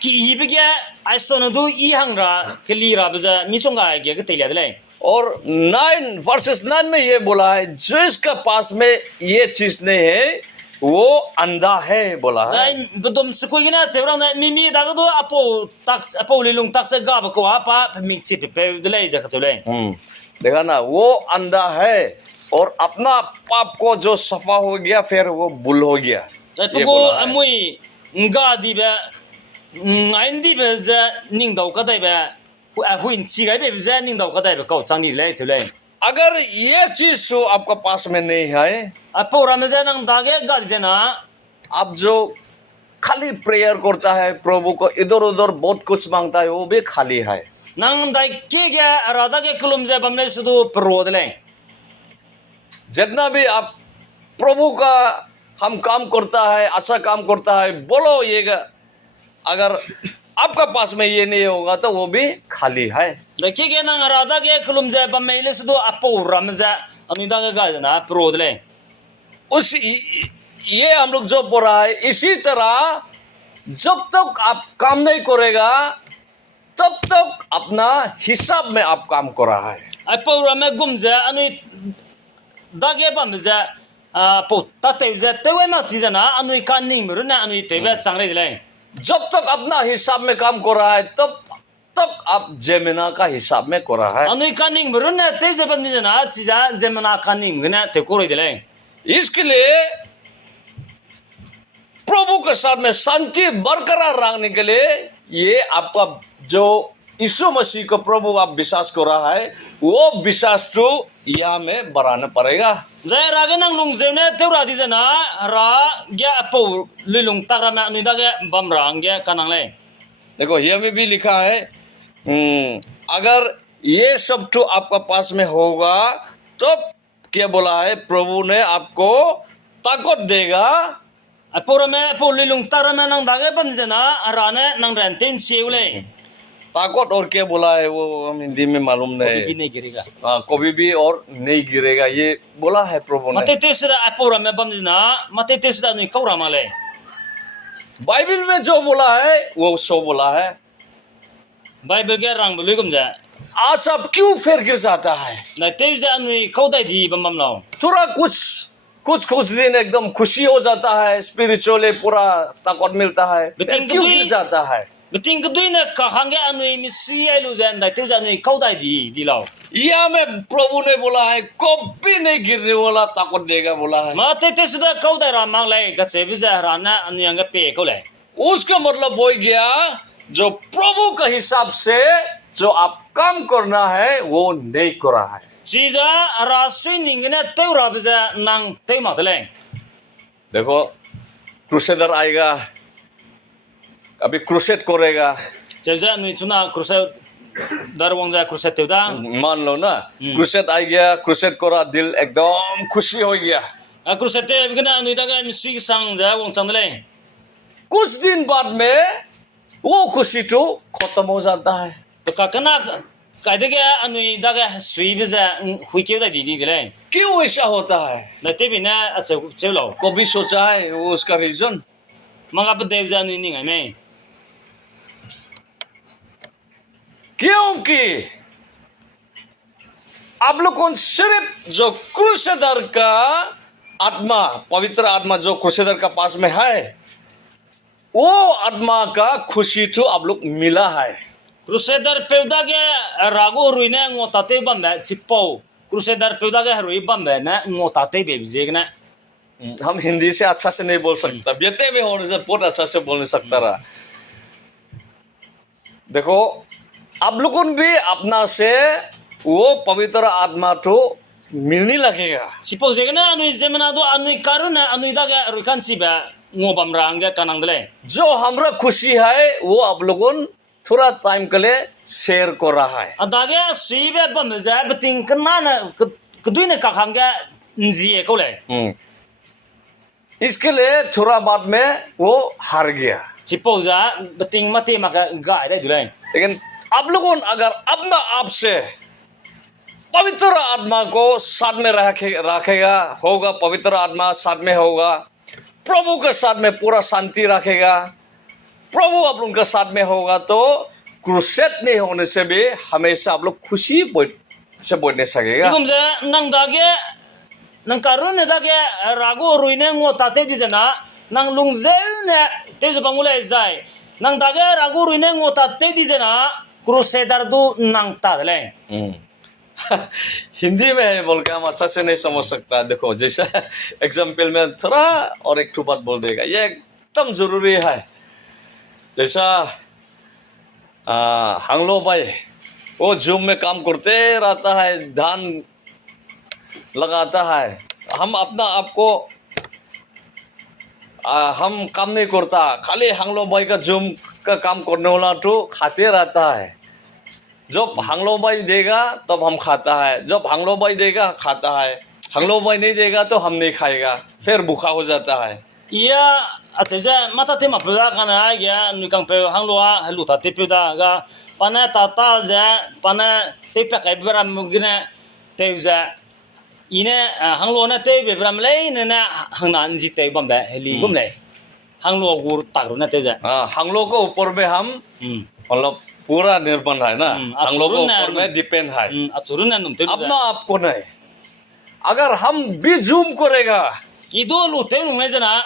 कि ही बगे आई सोनो दो ई हंगरा के लीरा बजे मिसोंगा आगे के तेलिया दले और 9 वर्सेस 9 में ये बोला है जिसका पास में ये चीज नहीं है वो अंधा है बोला है। बदम सकोई ना चेवरा ना मिमी दागो दो अपो लिलुंग तक से गाब को आपा मिक्सी पे दले जा खचले देखा ना वो अंधा है और अपना पाप को जो सफा हो गया फिर वो बुल हो गया। ये बोला है मुई गादी बे ngaindi be za ning dau ka dai be हुइन चिगाई बे बजे निंग दाव का दाय बे कौ चांदी ले चले अगर ये चीज तो आपका पास में नहीं है अपोरा में जे नंग दागे गाद जे ना आप जो खाली प्रेयर करता है प्रभु को इधर उधर बहुत कुछ मांगता है वो भी खाली है नंग दाई के राधा के कुलुम जे बमले सुदु प्रोद ले जितना भी आप प्रभु का हम काम करता है अच्छा काम करता है बोलो ये अगर आपका पास में ये नहीं होगा तो वो भी खाली है। देखिए क्या ना राधा के कुलुम जे बमले सुदु अपोरा में जे अनिदा के गाद ना प्रोद ले उस ये हम लोग जो पढ़ा है इसी तरह जब तक आप काम नहीं करेगा तब तक अपना हिसाब में आप काम कर रहा है। अपोरा में गुम जे अनु दागे बम जे po ta te je te wai ma ti jana anui kan ning mer na anui te ba sang le le जब तक अपना हिसाब में काम कर रहा है तब तक आप जेमिना का हिसाब में कर रहा है anui kan ning mer na te je ban ni jana chi da je mana kan ning na te ko ro de le इसके लिए प्रभु के साथ में शांति बरकरार रखने के लिए ये आपका जो यीशु मसीह को प्रभु आप विश्वास कर रहा है वो विश्वास तो यहाँ में बढ़ाना पड़ेगा je ra ga nang lung je ne te ra di jana ra gya po le lung ta ra na anui da ga bam ra ang gya kanang le देखो ये में भी लिखा है अगर ये सब तो आपका पास में होगा तो क्या बोला है प्रभु ने आपको ताकत देगा po ra me po le lung ta ra na nang da ga bam jana ra ne nang ran ten chiu le ताकत और क्या बोला है वो हम हिंदी में मालूम bi नहीं ne girega कभी भी और नहीं गिरेगा ये बोला है प्रभु ने mate te sira po ra me bam jana mate te sira anui kau ra ma le Bible में जो बोला है वो सो बोला है bible ga rang bu le gum ja आज आप क्यों फिर गिर जाता है na te je anui kau dai di bam bam lao थोड़ा कुछ दिन एकदम खुशी हो जाता है स्पिरिचुअली पूरा ताकत मिलता है फिर क्यों गिर जाता है beting kedui na ka hangge anui mi si ai lu jan dai te jan anui kau dai di lao यह में प्रभु ने बोला है कभी नहीं गिरने वाला ताकत देगा बोला है ma te te sida kau dai ra mang lai ka se bi ja ra na anui ang pe kau lai उसका मतलब हो गया जो प्रभु के हिसाब से जो आप काम करना है वो नहीं कर रहा है chi ja ra sui ning ne te ra bi ja nang te ma te lai देखो क्रूसेडर आएगा अभी क्रूसेड करेगा che ja anui chuna kruse dar wang ja kruse te da मान लो ना क्रूसेड आ गया क्रूसेड करा दिल एकदम खुशी हो गया a kruse te bi kana anui da ga mi sui sang ja wang chang lai कुछ दिन बाद में वो खुशी तो खत्म हो जाता है to ka kana kai de ga anui da ga sui bi ja hui ke dai di lai क्यों ऐसा होता है na te bi na a che lo कभी सोचा है वो उसका reason manga pa dev ja anui ning ai me क्योंकि आप लोग कौन सिर्फ जो क्रूसेडर का आत्मा पवित्र आत्मा जो क्रूसेडर का पास में है वो आत्मा का खुशी तो आप लोग मिला है crusader peuda ge rago ruina ngota te bamba sipo crusader peuda ge rui bamba na ngota te be jegna हम हिंदी से अच्छा से नहीं बोल सकता बेटे में होने से बहुत अच्छा से बोल नहीं सकता रहा देखो आप लोगों ने भी अपना से वो पवित्र आत्मा तो मिलने लगेगा sipo jegna anui jemna do anui karuna anui da ge rukan siba ngo bamra ange kanang dele जो हमारा खुशी है वो आप लोगों थोड़ा टाइम के लिए शेयर कर रहा है adage sibe bamba ja beting kana na kduine ka khanga nji ko le इसके लिए थोड़ा बाद में वो हार गया sipo ja beting mate maka ga dai dule लेकिन आप लोगों अगर अपना आप से पवित्र आत्मा को साथ में रखेगा होगा पवित्र आत्मा साथ में होगा प्रभु के साथ में पूरा शांति रखेगा प्रभु आप लोगों के साथ में होगा तो क्रूसेड नहीं होने से भी हमेशा आप लोग खुशी से बोलने सकेगा sigum ja nang da ge nang karun da ge rago ruine ngota te di jana nang lungzel ne te je bangule jai nang da ge rago ruine ngota te di jana crusader du nang ta dele Hindi में है बोल के हम अच्छा से नहीं समझ सकता देखो जैसा एग्जाम्पल में थोड़ा और एक बात बोल देगा ये एकदम जरूरी है जैसा हंगलो भाई वो जूम में काम करते रहता है धान लगाता है हम अपना आपको हम काम नहीं करता खाली हंगलो भाई का जूम का काम करने वाला तो खाते रहता है जब हंगलो भाई देगा तब हम खाता है जब हंगलो भाई देगा खाता है हंगलो भाई नहीं देगा तो हम नहीं खाएगा फिर भूखा हो जाता है ya ateja mata te mapuda kana ya nukang pe hangloa haluta te peda ga pana tata ja pana te pe kai bra mugna te ja ine hanglo na te be bra mlei na hangnan ji te bambe heli gumle hanglo gur takru na te ja हंगलो के ऊपर में हम मतलब पूरा निर्भर है ना हंगलो के ऊपर में डिपेंड है achurun na num te अपना आपको नहीं अगर हम भी जूम करेगा, Ido lu te lu ngai jana.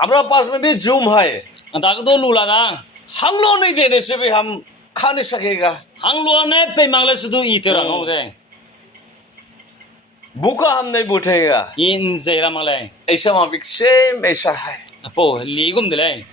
हमारा पास में भी जूम है, Anta ko do lu la ga. हम लोग नहीं देने से भी हम खा नहीं सकेगा, Hang lu ne pe mang le su du I te ra ngau de. भूखा हम नहीं बैठेगा। In ze ra mang le. ऐसा माफिक सेम ऐसा है। Po li gum de le.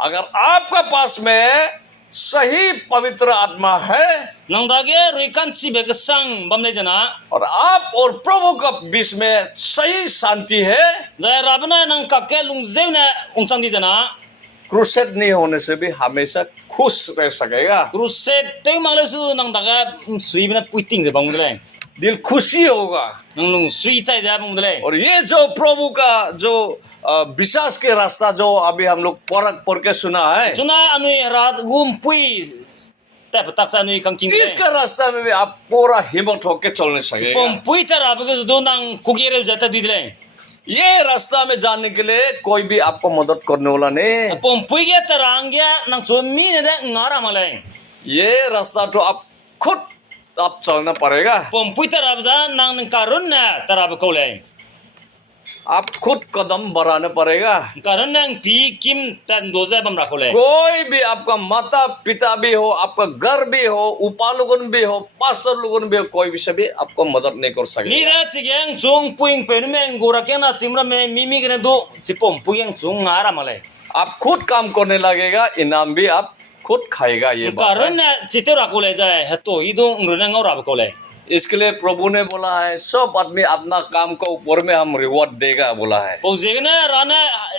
अगर आपका पास में सही पवित्र आत्मा है Nang da ge rui kan si be ga sang bam le jana. और आप और प्रभु का बीच में सही शांति है, Za ra bna nang ka ke lung ze na ung sang di jana. Crusade नहीं होने से भी हमेशा खुश रह सकेगा, Crusade te mang le su nang da ga sui bna pui ting ze bang de le. दिल खुशी होगा। Nang lung sui chai ja bang de le. और ये जो प्रभु का जो विश्वास के रास्ता जो अभी हम लोग पढ़ के सुना है, Chuna anui rat gum pui ta pa tak sa anui kang ching de. इसका रास्ता में भी आप पूरा हिम्मत होके चलने सकेगा। Pom pui ta ra ba ge do nang ku ge re ja ta di de le. ये रास्ता में जाने के लिए कोई भी आपको मदद करने वाला नहीं। Pom pui ge ta rang ge nang chu mi ne de ngara ma le. ये रास्ता तो आप खुद आप चलना पड़ेगा, Pom pui ta ra ba ja nang nang karun na ta ra ba ko le. आप खुद कदम बढ़ाना पड़ेगा। Karun nang pi kim tan do ja bam ra ko le. कोई भी आपका माता पिता भी हो, आपका घर भी हो, उपालोगन भी हो, पास्टर लोगन भी हो, कोई भी सभी आपको मदद नहीं कर Ni सकेगा। da chi geng chung puing pe me ngura ke na chimra me mi mi ge do chi pom puing chung ngara ma le. आप खुद काम करने लगेगा, इनाम भी आप खुद खाएगा। ये बात है। Karun na chi te ra ko le ja he to I do ngru na ngora ba ko le. इसके लिए प्रभु ने बोला है सब आदमी अपना काम का ऊपर में हम रिवॉर्ड देगा बोला है। Po je ne ra na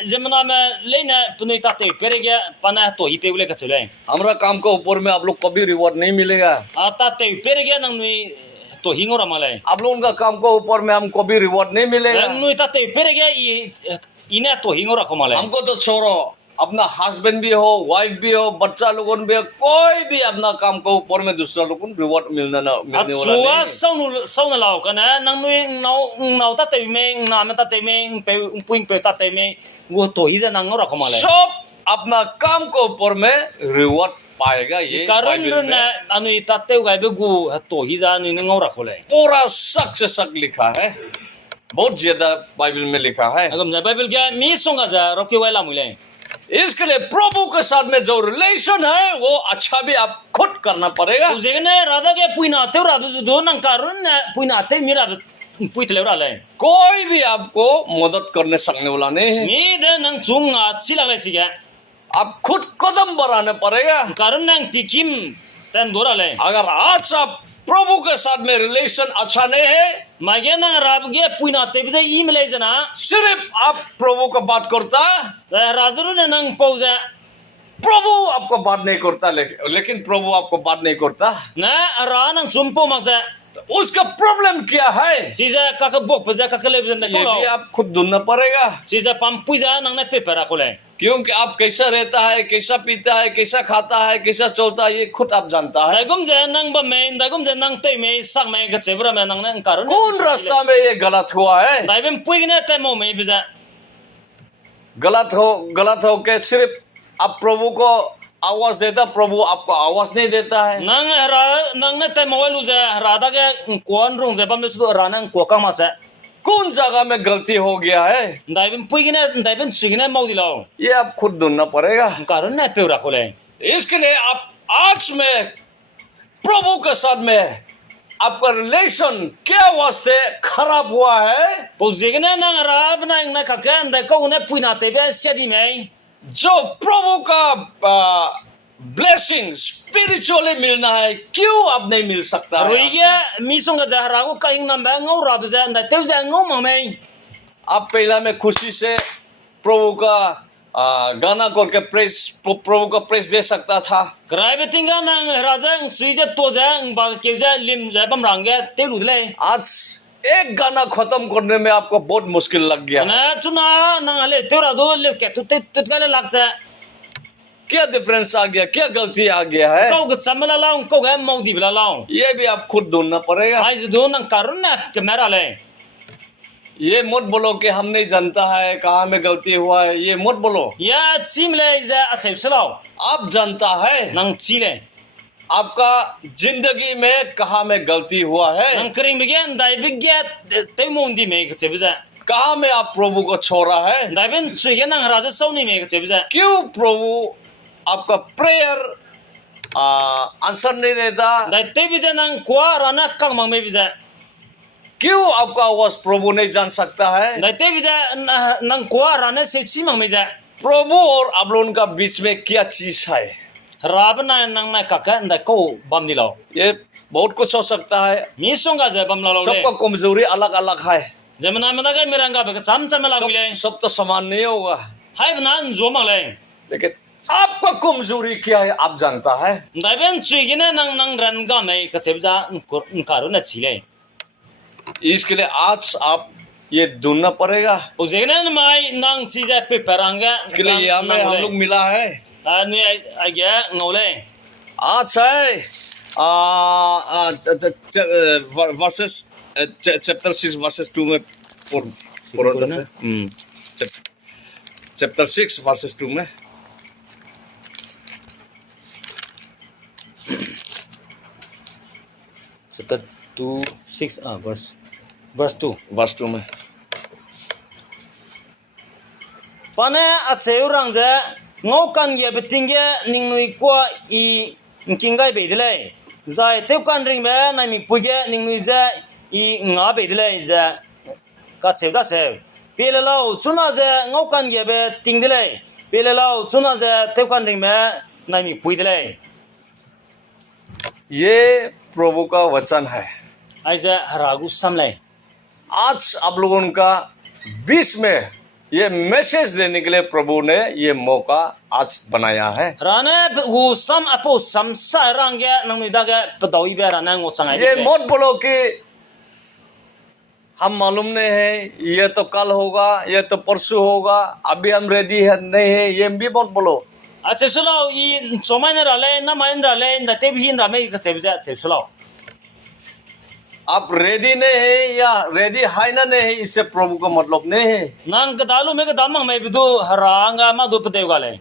jemna me le na punoi ta te pere ge pana to I pe ule ka chule. हमारा काम का ऊपर में आप लोग कभी रिवॉर्ड नहीं मिलेगा। A ta te pere ge nang nui to hingora ma le. आप लोगों का काम का ऊपर में हम कभी रिवॉर्ड नहीं मिलेगा। Nang nui ta te pere ge I ina to hingora ko ma le. हमको तो छोड़ो, अपना हस्बैंड भी हो, वाइफ भी हो, बच्चा लोगन भी हो, कोई भी अपना काम के ऊपर में दूसरा लोगन रिवॉर्ड मिलने वाला Chua नहीं। sau na lao ka na nang nui nau ta te me na me ta te me pe puing pe ta te me wo to hi ja nang ngora ko ma le. सब अपना काम के ऊपर में reward पाएगा। ये Karun Bible na में anui ta te ga be gu to hi ja nui ngora ko le. पूरा सक से सक लिखा है, बहुत ज्यादा बाइबल में लिखा है। Agam na Bible ge mi songa ja roki wai la mu le. इसके लिए प्रभु के साथ में जो रिलेशन है वो अच्छा भी आप खुद करना पड़ेगा। Uzegene rada ge puina te ra do nang karun na puina te mi ra pui te ra le. कोई भी आपको मदद करने सकने वाला नहीं है, Mi de nang chung a chi la le chi ge. आप खुद कदम बढ़ाना पड़ेगा। Karun nang pikim ten do ra le. अगर आज आप प्रभु के साथ में रिलेशन अच्छा नहीं है, Ma ge nang rab ge puina te bi I me le jana. सिर्फ आप प्रभु का बात करता, Razuru ne nang pau ja. प्रभु आपको बात नहीं करता, लेकिन प्रभु आपको बात नहीं करता, Na ra nang chumpo ma ja. तो उसका प्रॉब्लम क्या है Si ja ka ka bok pa ja ka ka le ja na ये ko भी lo. आप खुद ढूंढना पड़ेगा। Si ja pam pui ja nang na pe pa ra ko le. क्योंकि आप कैसा रहता है, कैसा पीता है, कैसा खाता है, कैसा चलता है, ये खुद आप जानता है। Dagum je nang ba me dagum je nang te me sak me ga chebra me nang nang karun. कौन रास्ता में ये गलत हुआ है? Dai bem pui ne te mo me bi ja. गलत हो के सिर्फ आप प्रभु को आवाज देता, प्रभु आपको आवाज नहीं देता है। Nang na te mo lu ja rada ge kon rong je bam le su ra nang ko ka ma ja. कौन जगह में गलती हो गया है, Dai bem pui ne dai bem chi ne mo di lo. ये आप खुद ढूंढना पड़ेगा। Karun na pe ra ko le. इसके लिए आप आज में प्रभु के साथ में आपका रिलेशन क्या वास्ते खराब हुआ है, Po je ne nang ra ba nang na ka ka dai ko ne pui na te be sia di me. जो प्रभु का ब्लेसिंग स्पिरिचुअली मिलना है, क्यों अब नहीं मिल सकता है? Roi ge mi song ga ja ra ko ka ing nam ba ngau ra ba ja dai te ja ngau ma me. आप पहला में खुशी से प्रभु का गाना करके प्रभु का प्रेस दे सकता था, Krai be tinga nang ra ja sui je to ja ba ke ja lim ja bam rang ge te lu le. आज एक गाना खत्म करने में आपको बहुत मुश्किल लग गया। Na chuna nang ale te ra do le ke tu te ga le lak sa. क्या डिफरेंस आ गया, क्या गलती आ गया है, Kau ga samala laung kau ga mau di bla laung. ये भी आप खुद ढूंढना पड़ेगा। Ai ju do nang karun na kamera le. ये मत बोलो कि हम नहीं जानता है कहाँ में गलती हुआ है, ये मत बोलो। Ya chim le ja a cheu selo. आप जानता है, Nang chi le. आपका जिंदगी में कहाँ में गलती हुआ है, nang kring begin dai biget te mon di me ke chebza कहाँ में आप प्रभु को छोड़ा है, dai ben chige nang raja sau ni me ke chebza क्यों प्रभु आपका प्रेयर आंसर नहीं देता, dai te bija nang kwa rana kang mang me bija क्यों आपका आवाज प्रभु नहीं जान सकता है। dai te bija nang kwa rana se chi mang me ja प्रभु और आप लोगों का बीच में क्या चीज है, rab na nang na ka ka ndai ko bam ni lo ये बहुत कुछ हो सकता है, mi song ga ja bam la lo सबका le कमजोरी अलग अलग है, jamana ma da ga miranga ba cham cham la gule सब तो समान नहीं होगा, hai bna zo mang le लेकिन आपका कमजोरी क्या है आप जानता है। dai ben chige na nang ran ga me ke chebza karu na chi le इसके लिए आज आप ये ढूंढना पड़ेगा, Puzegnen mai nang si ja pe paranga इसके लिए यहाँ में हम लोग मिला है। ani agya ngole आज है वर्सेस चैप्टर 6 वर्सेस 2 में चैप्टर 6 वर्सेस 2 में chapter 2 6 verse 2 वर्स 2 में pane acheu rang ja ngau kan ye betingge ningnui kwa I kingai bedile zai te kan ring be na mi puge ningnui ja I nga bedile ja ka cheu da se pelelo chuna ja ngau kan ye be tingdile pelelo chuna ja te kan ring be na mi puidile ये प्रभु का वचन है। ai ja haragu samlai आज आप लोगों का बीच में ये मैसेज देने के लिए प्रभु ने ये मौका आज बनाया है। rane gu sam apo sam sa rangge nang ni daga padawi be rana ngo changai ये मत बोलो कि हम मालूम नहीं है, ये तो कल होगा, ये तो परसों होगा, अभी हम रेडी है नहीं है, ये भी मत बोलो। ache sulo I chomai na rale na main rale na te bihin rame ka chebja che sulo आप रेडी नहीं है या रेडी है ना नहीं है, इससे प्रभु का मतलब नहीं है। nang ka dalu me ka damang mai bidu haranga ma du pate gale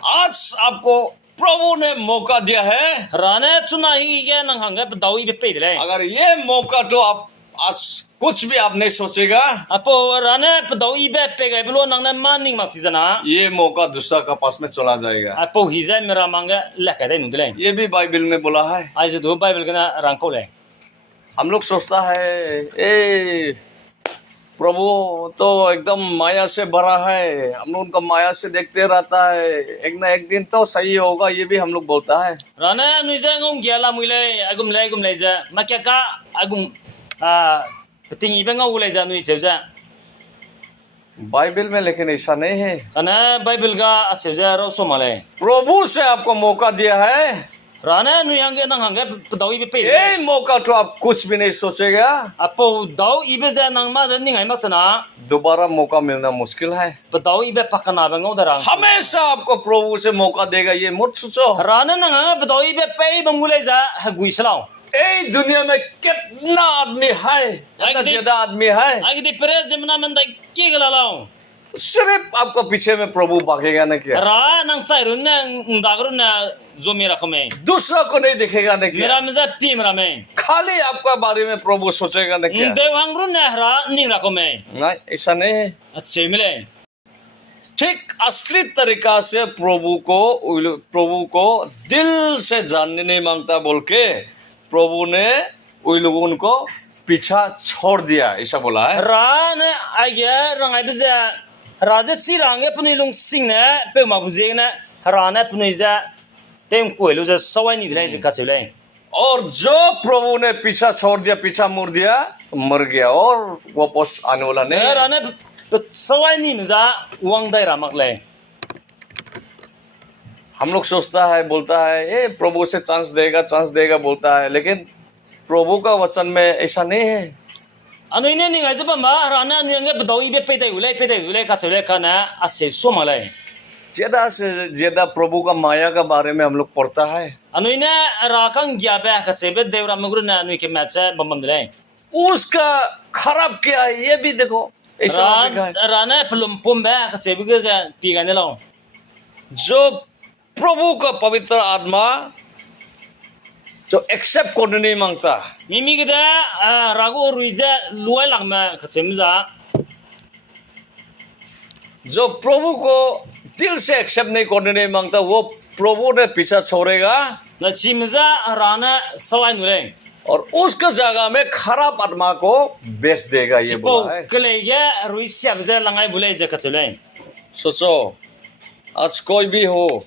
आज आपको प्रभु ने मौका दिया है, rane chuna hi ge nang hanga padawi be pe dile अगर ये मौका तो आप आज कुछ भी आप नहीं सोचेगा, apo rane padawi be pe ga bilo nang na maning mak si jana ये मौका दूसरा का पास में चला जाएगा। apo hi ja mera manga la ka dai nu dile ये भी बाइबल में बोला है। ai je do bible kana rang ko le हम लोग सोचता है ए प्रभु तो एकदम माया से भरा है, हम लोग उनका माया से देखते रहता है, एक ना एक दिन तो सही होगा, ये भी हम लोग बोलता है। rane nu ja ngong gyala muile agum le ja makya ka agum petingi be ngau le ja nu chebja Bible में लेकिन ऐसा नहीं है। kana bible ga achebja ro so male प्रभु से आपको मौका दिया है, rane nu yange nang hange padawi be pe ये मौका तो आप कुछ भी नहीं सोचेगा, apo dau ibe ja nang ma da ningai mak chana दोबारा मौका मिलना मुश्किल है। padaw ibe pakana ba ngau darang हमेशा आपको प्रभु से मौका देगा, ये मत सोचो। rana nang ha padaw ibe pe bangule ja ha guislaw ए दुनिया में कितना आदमी है, कितना ज्यादा आदमी है, agi de pere jemna man da ki galalaw सिर्फ आपको पीछे में प्रभु भागेगा ना क्या, ra nang sai run na dagru na zo mera khame दूसरा को नहीं दिखेगा ना क्या, mera meza pi mera me खाली आपका बारे में प्रभु सोचेगा ना क्या। dewang run na ra ning ra khame नहीं, ऐसा नहीं है। achhe mile ठीक असली तरीका से प्रभु को दिल से जानने नहीं मांगता बोल के प्रभु ने उन लोगों को पीछा छोड़ दिया, ऐसा बोला है। ra na aya rangai beja raja si range puni lung sing na pe ma buje na ra na puni ja tem koilu ja sawai ni dile ja kachule और जो प्रभु ने पीछा छोड़ दिया, पीछा मुड़ दिया, मर गया और वापस आने वाला नहीं है। ra na sawai ni ja wang dai ramak le हम लोग सोचता है, बोलता है ए प्रभु से चांस देगा बोलता है, लेकिन प्रभु का वचन में ऐसा नहीं है। anu ine ni ngaje ba ma rana nu nge bdawi be pe dai ulai ka chule kana ache so malai ज्यादा से ज्यादा प्रभु का माया का बारे में हम लोग पढ़ता है, anu ine ra kang gya ba ka chebe devra mugru na anu ke match bambam dile उसका खराब क्या है ये भी देखो, ऐसा लिखा है। rana plum pum ba ka chebe ge ja pi ga ne lo जो प्रभु का पवित्र आत्मा जो एक्सेप्ट करने नहीं मांगता, Mimi kita ragu ruiza luai lakma kacemza. जो प्रभु को दिल से एक्सेप्ट नहीं करने नहीं मांगता, वो प्रभु ने पीछा छोड़ेगा Na chimza rana sawai nuleng. और उसका जगह में खराब आत्मा को बेच देगा, ये Cipo बोला है। kelege ruisya bza langai bulai ja kaculeng. सोचो, आज कोई भी हो,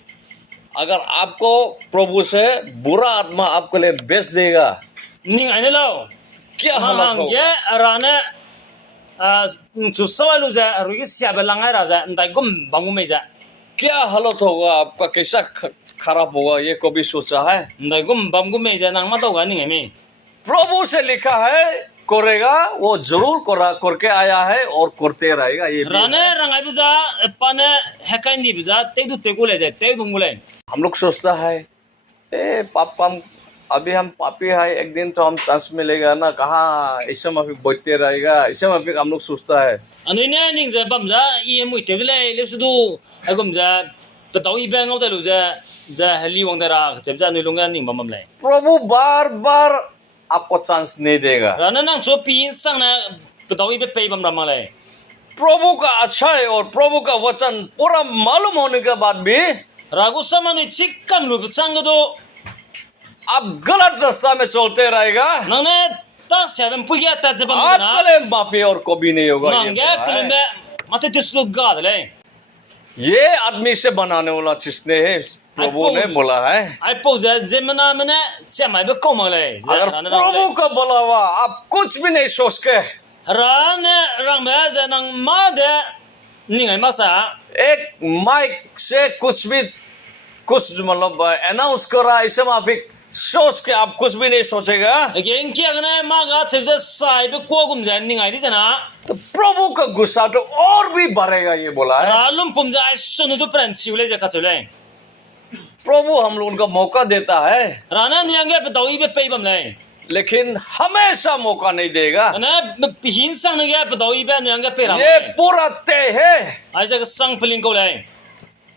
अगर आपको प्रभु से बुरा आत्मा आपके लिए बेच देगा, Ning ane lo. क्या हालत Mahang होगा? ye rana chu sawai lu ja ruisya ba langai raja ndai gum bangu meja. क्या हालत होगा आपका, कैसा खराब होगा, ये कभी सोचा है? Ndai gum bangu meja nang ma to ga ning ame. प्रभु से लिखा है करेगा, वो जरूर करके आया है और करते रहेगा, ये भी Rana है। rangai bza pane hekai ni bza tedu tegule ja tedu nguleng. हम लोग सोचता है अभी हम पापी है, एक दिन तो हम चांस मिलेगा ना, कहाँ ऐसे माफिक बोलते रहेगा, ऐसे माफिक हम लोग सोचता है। Anu ne ning ja bam ja i mu te le le su du agum ja tau i bang ngau lu ja heli wang dara ja ja nu longa ning bam le. प्रभु बार बार आपको chance नहीं देगा। Rana nang cho pin sang na tau i be pe bam ram le. प्रभु का अच्छा है और प्रभु का वचन पूरा मालूम होने के बाद भी Ragu sama nu chik kam lu chang do आप गलत रास्ता में चलते रहेगा, nang ne ta sa bam pu ya ta ja bam na. आपके लिए माफी और कभी नहीं होगा। Nang ये ga बोला kle है। me mate tis lu ga le. ये आदमी से बनाने वाला जिसने है, प्रभु ने बोला है। Ai po ja zemna mena chamai be kom le. अगर प्रभु का बोला हुआ आप कुछ भी नहीं सोच के Rana rang me ja nang ma de ning ai ma sa. एक माइक से कुछ मतलब अनाउंस करा, ऐसे माफिक सोच के आप कुछ भी नहीं सोचेगा, Again kia gana ma ga chepja sai be ko gum ja ning ai di jana. तो प्रभु का गुस्सा तो और भी बढ़ेगा, ये बोला है। Ralum pum ja sunu du pran siule ja kachule. प्रभु हम लोगों का मौका देता है, Rana niange be dawi be pe bam le. लेकिन हमेशा मौका नहीं देगा। Ana hin sang ne ge be dawi be niange pe ram. ये पूरा तय है, Ai ja sang pling ko le.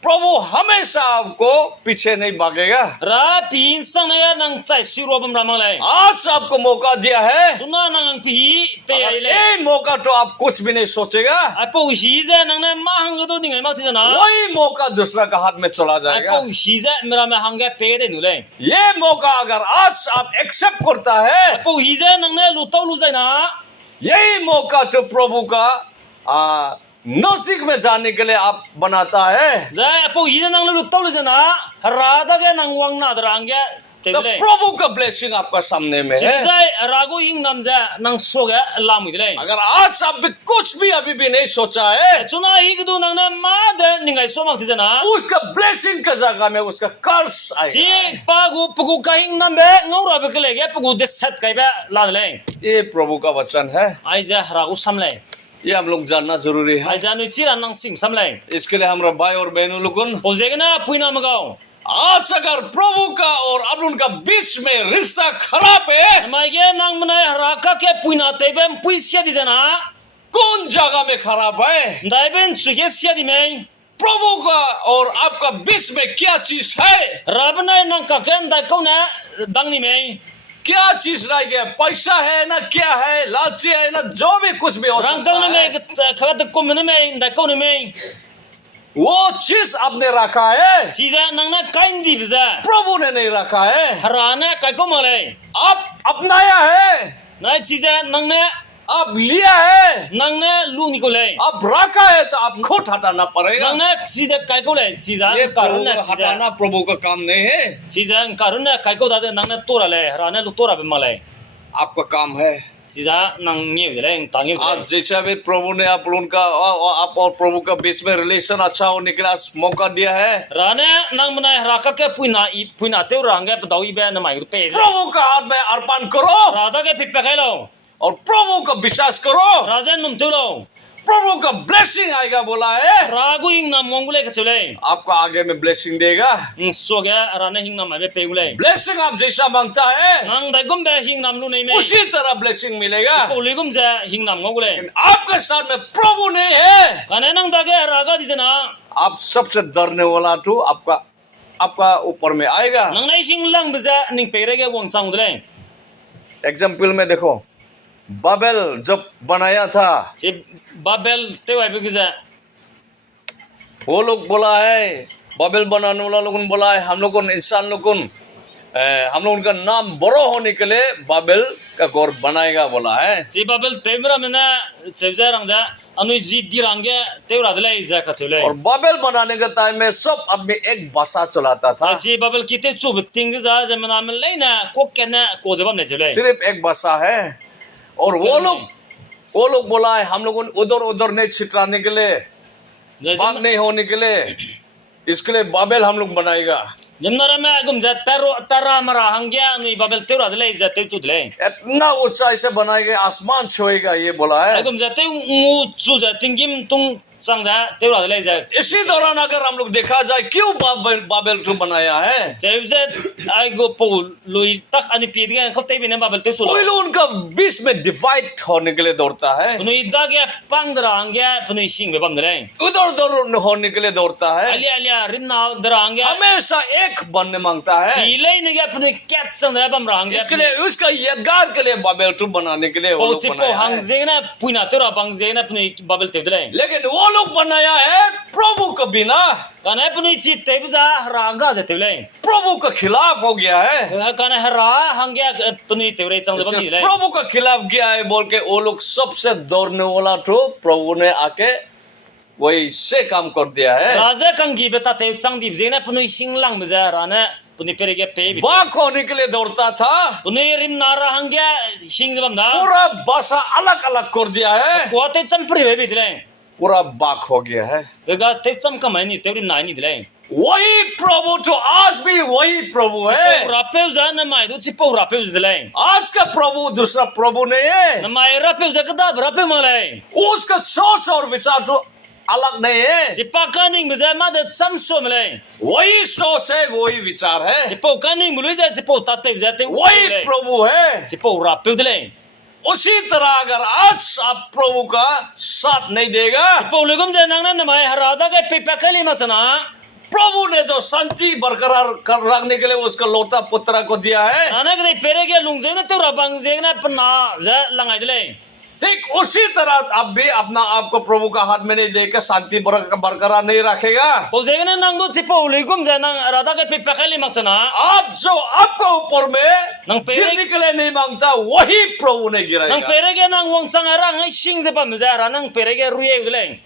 प्रभु हमेशा आपको पीछे नहीं भागेगा। Ra pin sang ne nang chai siro bam ram le. आज आपको मौका दिया है, Suna nang pi pe ai अगर le. ये मौका तो आप कुछ भी नहीं सोचेगा, Ai po hi ja nang ne ma hang do ning ai ma ti jana. वही मौका दूसरा का हाथ में चला Ai जाएगा। po hi ja mera me hang ge pe de nu le. ये मौका अगर आज आप एक्सेप्ट करता है, Po hi ja nang ne lu tau lu jai na. यही मौका तो प्रभु का नजदीक में जाने के लिए आप बनाता है। Za po hi nang lu tau lu jana. Ra da ge nang wang na drang ge te तो le. प्रभु का ब्लेसिंग आपका सामने में है। Zai ragu ing nam ja nang so ge la mu le. अगर आज आप भी कुछ भी अभी भी नहीं सोचा है, Chuna hi du nang na ma de ning ai so mak ti jana. उसका ब्लेसिंग का जगह में उसका कर्स आएगा। Ji pa gu pu gu ka ing nam be ngau ra be ke le ge pu gu de sat kai be la le. ये प्रभु का वचन है, Ai ja ragu sam le. ये हम लोग जानना जरूरी है। Ai ja nu chi ran nang sing sam le. इसके लिए हमारा भाई और बहनों लोगों, Po je ge na pui na ma gao. आज अगर प्रभु का और आप लोगों का बीच में रिश्ता खराब है, Mai ge nang mna ra ka ke pui na te be pui sia di jana. कौन जगह में खराब है? Dai ben chu ge sia di me. प्रभु का और आपका बीच में क्या चीज है? Rabna nang ka ken dai ko na dang ni me. क्या चीज रह गया? पैसा है ना, क्या है, लालची है ना, जो भी कुछ भी हो Rang सकता kau na है, me ka de ko me me dai ko ni me. वो चीज आपने रखा है, Chi ja nang na kain di bza. प्रभु ने नहीं रखा है। Rana kai ko ma le. आप अपनाया है, Na chi ja nang na आप लिया है, nang na lu ni ko le. आप रखा है तो आप खुद हटाना पड़ेगा। Nang na chi ja kai ko le. Chi ja ये प्रभु karun na को chi ja. हटाना प्रभु का काम नहीं है, Chi ja karun na kai ko da de nang na tora le. Rana lu tora be ma le. आपका काम है। Chi ja nang ngiu de le tang ngiu. आज जैसा भी प्रभु ने आप लोगों का आप और प्रभु का बीच में रिलेशन अच्छा होने के लिए आज मौका दिया है, Rana nang mna ra ka ke pui na te rang ge pa dau i be na mai ru pe. प्रभु का हाथ में अर्पण करो Ra da ge pi pe kai lo. और प्रभु का विश्वास करो, Raja num tu lo. प्रभु का ब्लेसिंग आएगा बोला है, Ragu ing na mongule ka chule. आपको आगे में ब्लेसिंग देगा। So ga rana hing na ma be pe gule. Blessing आप जैसा मांगता है Nang dai gum be hing nam lu nei me. उसी तरह ब्लेसिंग मिलेगा। Ko li gum ja hing nam ngogule. लेकिन आपके साथ में प्रभु नहीं है, Kane nang da ge raga di jana. आप सबसे डरने वाला तो आपका आपका ऊपर में आएगा। nang nai sing lang bza ning pere ge wong sang dle example में देखो, बाबेल जब बनाया था, che babel te wai be gza वो लोग बोला है, बाबेल बनाने वाला लोगों ने बोला है, हम लोगों ने इंसान लोगों हम लोगों का नाम बड़ा होने के लिए बाबेल का घर बनाएगा बोला है। che babel te mra mena chevza rang ja anu ji di rang ge te ra dle za ka chule और बाबेल बनाने के टाइम में सब आदमी एक भाषा चलाता था, che babel kite chu ting za ja mena men leina ko kena ko jabam ne chule सिर्फ एक भाषा है। और वो लोग बोला है, हम लोगों ने उधर उधर नहीं छितराने के लिए, बात नहीं होने के लिए, इसके लिए बाबेल हम लोग बनाएगा। jemnara me gum ja tara mara hangya anu babel te ra dle za te chu dle इतना ऊंचाई से बनाएगा, आसमान छुएगा, ये बोला है। gum ja te ngu chu ja tingim tung sang ja te ra dle za इसी दौरान अगर हम लोग देखा जाए, क्यों बाबेल को बनाया है, chevza ai go po lui tak ani pi ge khop te bine babel te chu कोई lo लोग उनका बीच में डिवाइड होने के लिए दौड़ता है, anu ida ge pang dra hangya pnu sing be bam dle उधर उधर होने के लिए दौड़ता है, alia rimna dra hangya हमेशा एक बनने मांगता है। ilai ne ge pnu cat sang da bam ra hangya इसके लिए, उसका यादगार के लिए बाबेल टू बनाने के लिए वो po लोग chi po बनाया hang है। je na puina te ra bang je na pnu babel te dle लेकिन वो लोग बनाया है प्रभु के बिना, kana pnu chi te bza ranga je te dle प्रभु के खिलाफ हो गया है। kana hara hangya pnu te re chang da bam इसलिए dle प्रभु के खिलाफ गया है बोल के वो लोग सबसे दौड़ने वाला तो प्रभु ने आके वही से काम कर दिया है। raja kang gi beta te chang di je na pnu sing lang bza ra na pnu pere ge pe bi बाक होने के लिए दौड़ता था, pnu rim nara hangya sing bam da पूरा भाषा अलग अलग कर दिया है, ko te cham pri be bi dle पूरा बाक हो गया है। ga te cham kam ni te rim nai ni dle वही प्रभु तो आज भी वही प्रभु है। rapeu za na mai do chi po rapeu dle आज का प्रभु दूसरा प्रभु नहीं है, na mai rapeu za ka da rapeu ma le उसका सोच और विचार तो अलग नहीं है। chi pa ka ning bza ma de cham so me le वही सोच है, वही विचार है, chi po ka ning mu za chi po ta te bza te वही प्रभु है। chi po rapeu dle उसी तरह अगर आज आप प्रभु का साथ नहीं देगा, po le gum ja nang na mai hara da ke pe pa ka le ma chana प्रभु ने जो शांति बरकरार रखने के लिए उसका लौटा पुत्र को दिया है, ana ke pere ge lung je na te ra bang je na pa na za langai dle ठीक उसी तरह आप भी अपना आप को प्रभु का हाथ में नहीं देकर शांति बरकरार नहीं रखेगा। po je na nang do chi po le gum ja nang ra da ke pe pa ka le ma chana आप जो आपको ऊपर में nang pere गिरने के लिए नहीं मांगता, वही प्रभु ने nang गिराएगा। pere ge nang wong sang ara ngai sing je pa mu ja ra nang pere ge ruye dle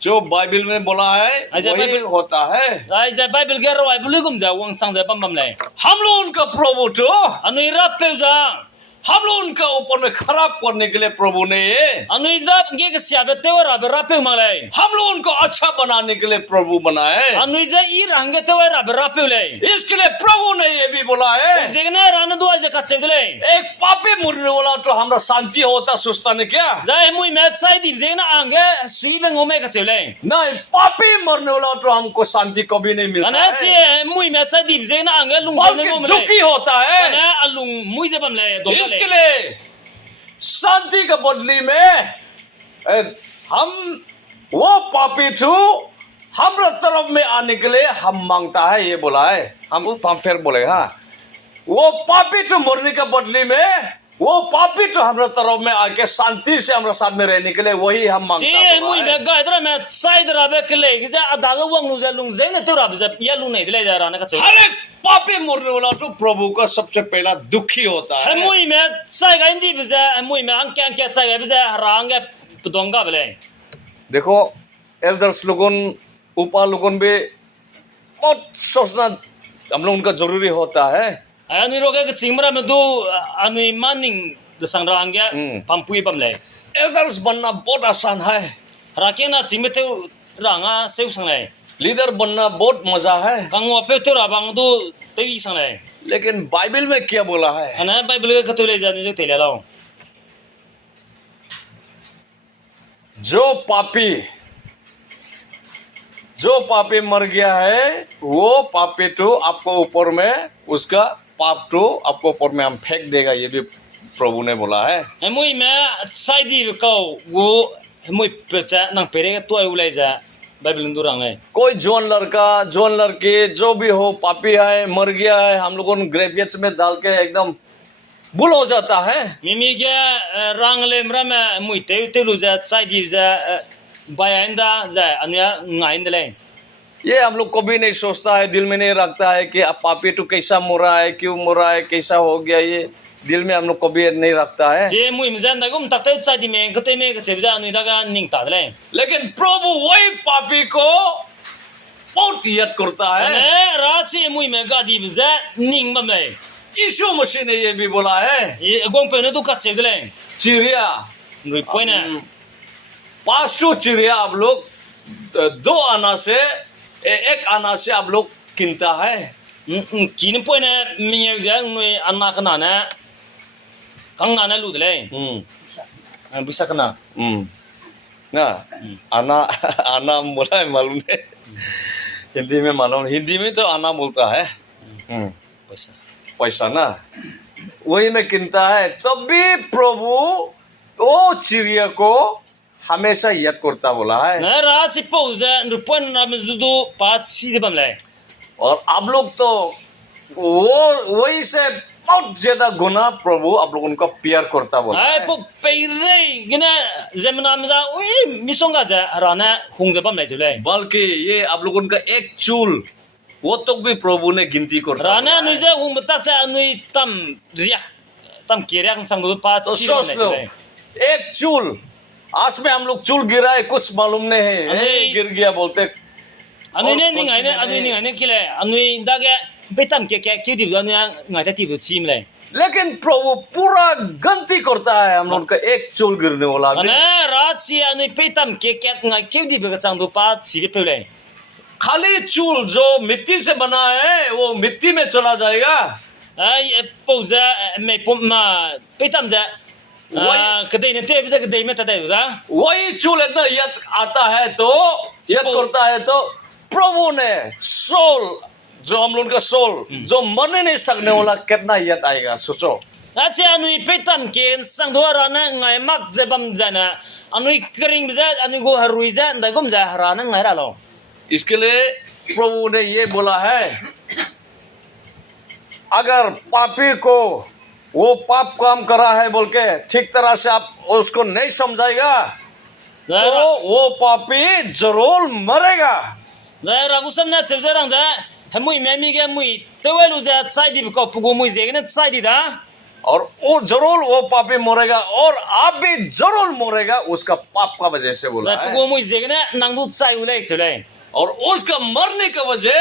जो बाइबल में बोला है अच्छा, वही बाइबल- होता है। ai ja bible ge ro ai bulu gum ja wong sang je pam pam le हम लोग उनका प्रभु तो anu ira pe ja हम लोग उनका ऊपर में खराब करने के लिए प्रभु ने, anu ida ge ke sia be te wa ra be ra pe ma le हम लोग उनको अच्छा बनाने के लिए प्रभु बनाए। anu ja i rang ge te wa ra be ra pe le इसके लिए प्रभु ने ये भी बोला है, je na ra na do ai ja ka che dle एक पापी मरने वाला तो हमारा शांति होता सोचता नहीं क्या? ja mui me chai di je na ang ge sui be ngome ka che le नहीं, पापी मरने वाला तो हमको शांति कभी नहीं मिलता ana है, che mui me chai di je na ang ge lung je बल्कि ngome le दुखी होता है। ana alung mui je pam le do इसके लिए शांति के बदले में हम वो पापी थू हमारे तरफ में आने के लिए हम मांगता है, ये बोला है। हम फिर बोले, हाँ, वो पापी तो मरने के बदले में वो पापी तो हमारे तरफ में आके शांति से हमारे साथ में रहने के लिए वही हम मांगता che mui है। me ga dra me sai dra be kle ge ja ada ga wang lu ja lung je na te ra be ja ya lu nei dle ja ra na ka che हर एक पापी मरने वाला तो प्रभु का सबसे पहला दुखी होता hai है। mui me sai ga indi be ja mui me ang kya sai ga be ja rang ge pdong ga bele देखो एल्डर्स लोगों ऊपर लोगों भी बहुत सोचना हम लोग उनका जरूरी होता है। anu ro ge chimra me do anu maning de sang rang ge pam pui pam le elders बनना बहुत आसान है, ra ke na chim te ranga seu sang le leader बनना बहुत मजा है, kang wa pe te ra bang do te wi sang le लेकिन Bible में क्या बोला है? ana bible ge khato le ja ni te le lao जो पापी मर गया है वो पापी तो आपको ऊपर में उसका पाप तो आपको ऊपर में हम फेंक देगा, ये भी प्रभु ने बोला है। hai mui me sai di ko wo mui pe cha nang pere ge to ai ulai ja Bible दूर है कोई जवान लड़का जवान लड़की जो भी हो पापी है मर गया है हम लोगों ने ग्रेवियर्स में डाल के एकदम भूल हो जाता है मिमी के रंग ले मरा में मुइते ते लु जा चाय दी जा बायंदा जा अन्य ngain ले ये हम लोग कभी नहीं सोचता है दिल में नहीं रखता है कि अब पापी तो कैसा मरा है क्यों मरा है कैसा हो गया ये दिल में हम लोग कभी नहीं रखता है जे मुइ मजन दा गुम तकते चाय दी में कते में के जा अन्य दागा निंग ता ले लेकिन प्रभु वही पापी को बहुत याद करता है ने राची मुइ में गादी जा निंग में यीशु मसीह ने ये भी बोला है ये गोंग पे ने तो कच्चे ले चिड़िया रुई पोइना 500 चिड़िया आप लोग 2 आना से 1 आना से आप लोग किनता है किन पोइना मिये जा मुइ अन्ना कना ना कंगना ना लुद ले बिसा कना ना आना आना बोला है मालूम है हिंदी में मालूम हिंदी में तो आना बोलता है पैसा पैसा ना वही में किनता है तब भी प्रभु वो चिड़िया को हमेशा याद करता बोला है ना राची पोजा रुपन ना मजदू 5 सीधे बमले और आप लोग तो वो वही से बहुत ज्यादा गुना प्रभु आप लोगों को प्यार करता बोला ai po peire gina zemna mza ui misonga za rana hungja bam lai chule बल्कि ये आप लोगों का एक चूल वो तो भी प्रभु ने गिनती करता rana nu za hung bata cha nui tam riak tam kiryak sang du pa तो si सोच लो एक चूल आज में हम लोग चूल गिरा है कुछ मालूम नहीं है गिर गया बोलते anu ne ning ai ne anu ning ai ne kile anu da ge betam ke ki di anu ngai ta ti bu chim lai लेकिन प्रभु पूरा गलती करता है हम लोग का एक चूल गिरने वाला भी। ana rat si anu petam ke ngai ki di bu sang du pa si be pe lai खाली चूल जो मिट्टी से बना है वो मिट्टी में चला जाएगा ai poza me pom ma petam za kadai ne te bi kadai me ta dai za वही चूल इतना याद आता है तो याद करता है तो प्रभु ने सोल जो हम लोग का सोल जो मरने नहीं सकने वाला कितना याद आएगा सोचो acha anui petam ke sang do rana ngai mak je bam jana anui kring za anui go harui za ndai gom za rana ngai ra lo इसके लिए प्रभु ने ये बोला है अगर पापी को वो पाप काम करा है बोल के ठीक तरह से आप उसको नहीं समझाएगा तो वो पापी जरूर मरेगा za ra gu sam na che za rang za hamui me mi ge mui te wai lu za sai di ko pu go mui je ne sai di da और वो जरूर वो पापी मरेगा और आप भी जरूर मरेगा उसका पाप का वजह से बोला la pu है go mui je ne nang du sai u lai che lai और उसका मरने का वजह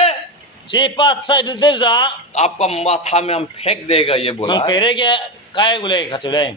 che pa sai du de za आपका माथा में हम फेंक देगा ये बोला nang है। pere ge kai gu lai kha che lai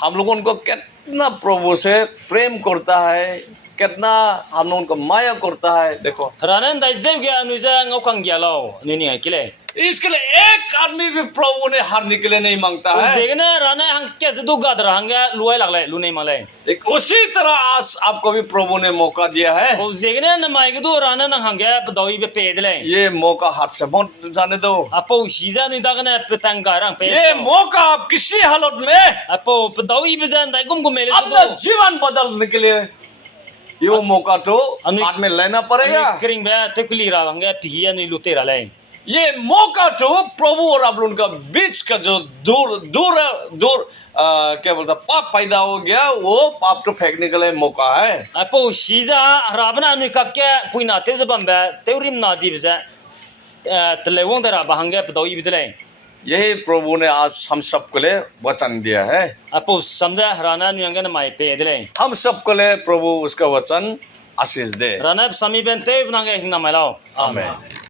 हम लोगों को कितना प्रभु से प्रेम करता है कितना हम लोगों को माया करता है देखो rana dai je ge anui za ngau kang gya lo ni ni ai ki lai इसके लिए एक आदमी भी प्रभु ने हारने के लिए नहीं मांगता है je ne rana hang ke zu du ga dra hang ga luai lag lai lu nei ma lai एक उसी तरह आज आपको भी प्रभु ने मौका दिया है o je ne na mai ge du rana nang hang ga doi be pe de lai ये मौका हाथ से मत जाने दो apo shi za ni da ga na petang ga rang pe ये मौका आप किसी हालत में apo doi be za dai gum gum me le अपना जीवन बदलने के लिए ये वो मौका तो अन्य- हाथ में लेना पड़ेगा kring ba te kuli ra hang ga pi ya ni lu te ra lai ये मौका तो प्रभु और आप लोगों का बीच का जो दूर दूर दूर क्या बोलता पाप पैदा हो गया वो पाप तो फेंकने के लिए मौका है apo shi za rabna ni kap ke puina te za bam ba te rim na di ba te le wong da ra ba hang ga doi be de lai यही प्रभु ने आज हम सबके लिए वचन दिया है apo samja rana ni hang ga na mai pe de lai हम सबके लिए प्रभु उसका वचन आशीष दे rana sami ben te na ga hing na mai lao आमीन।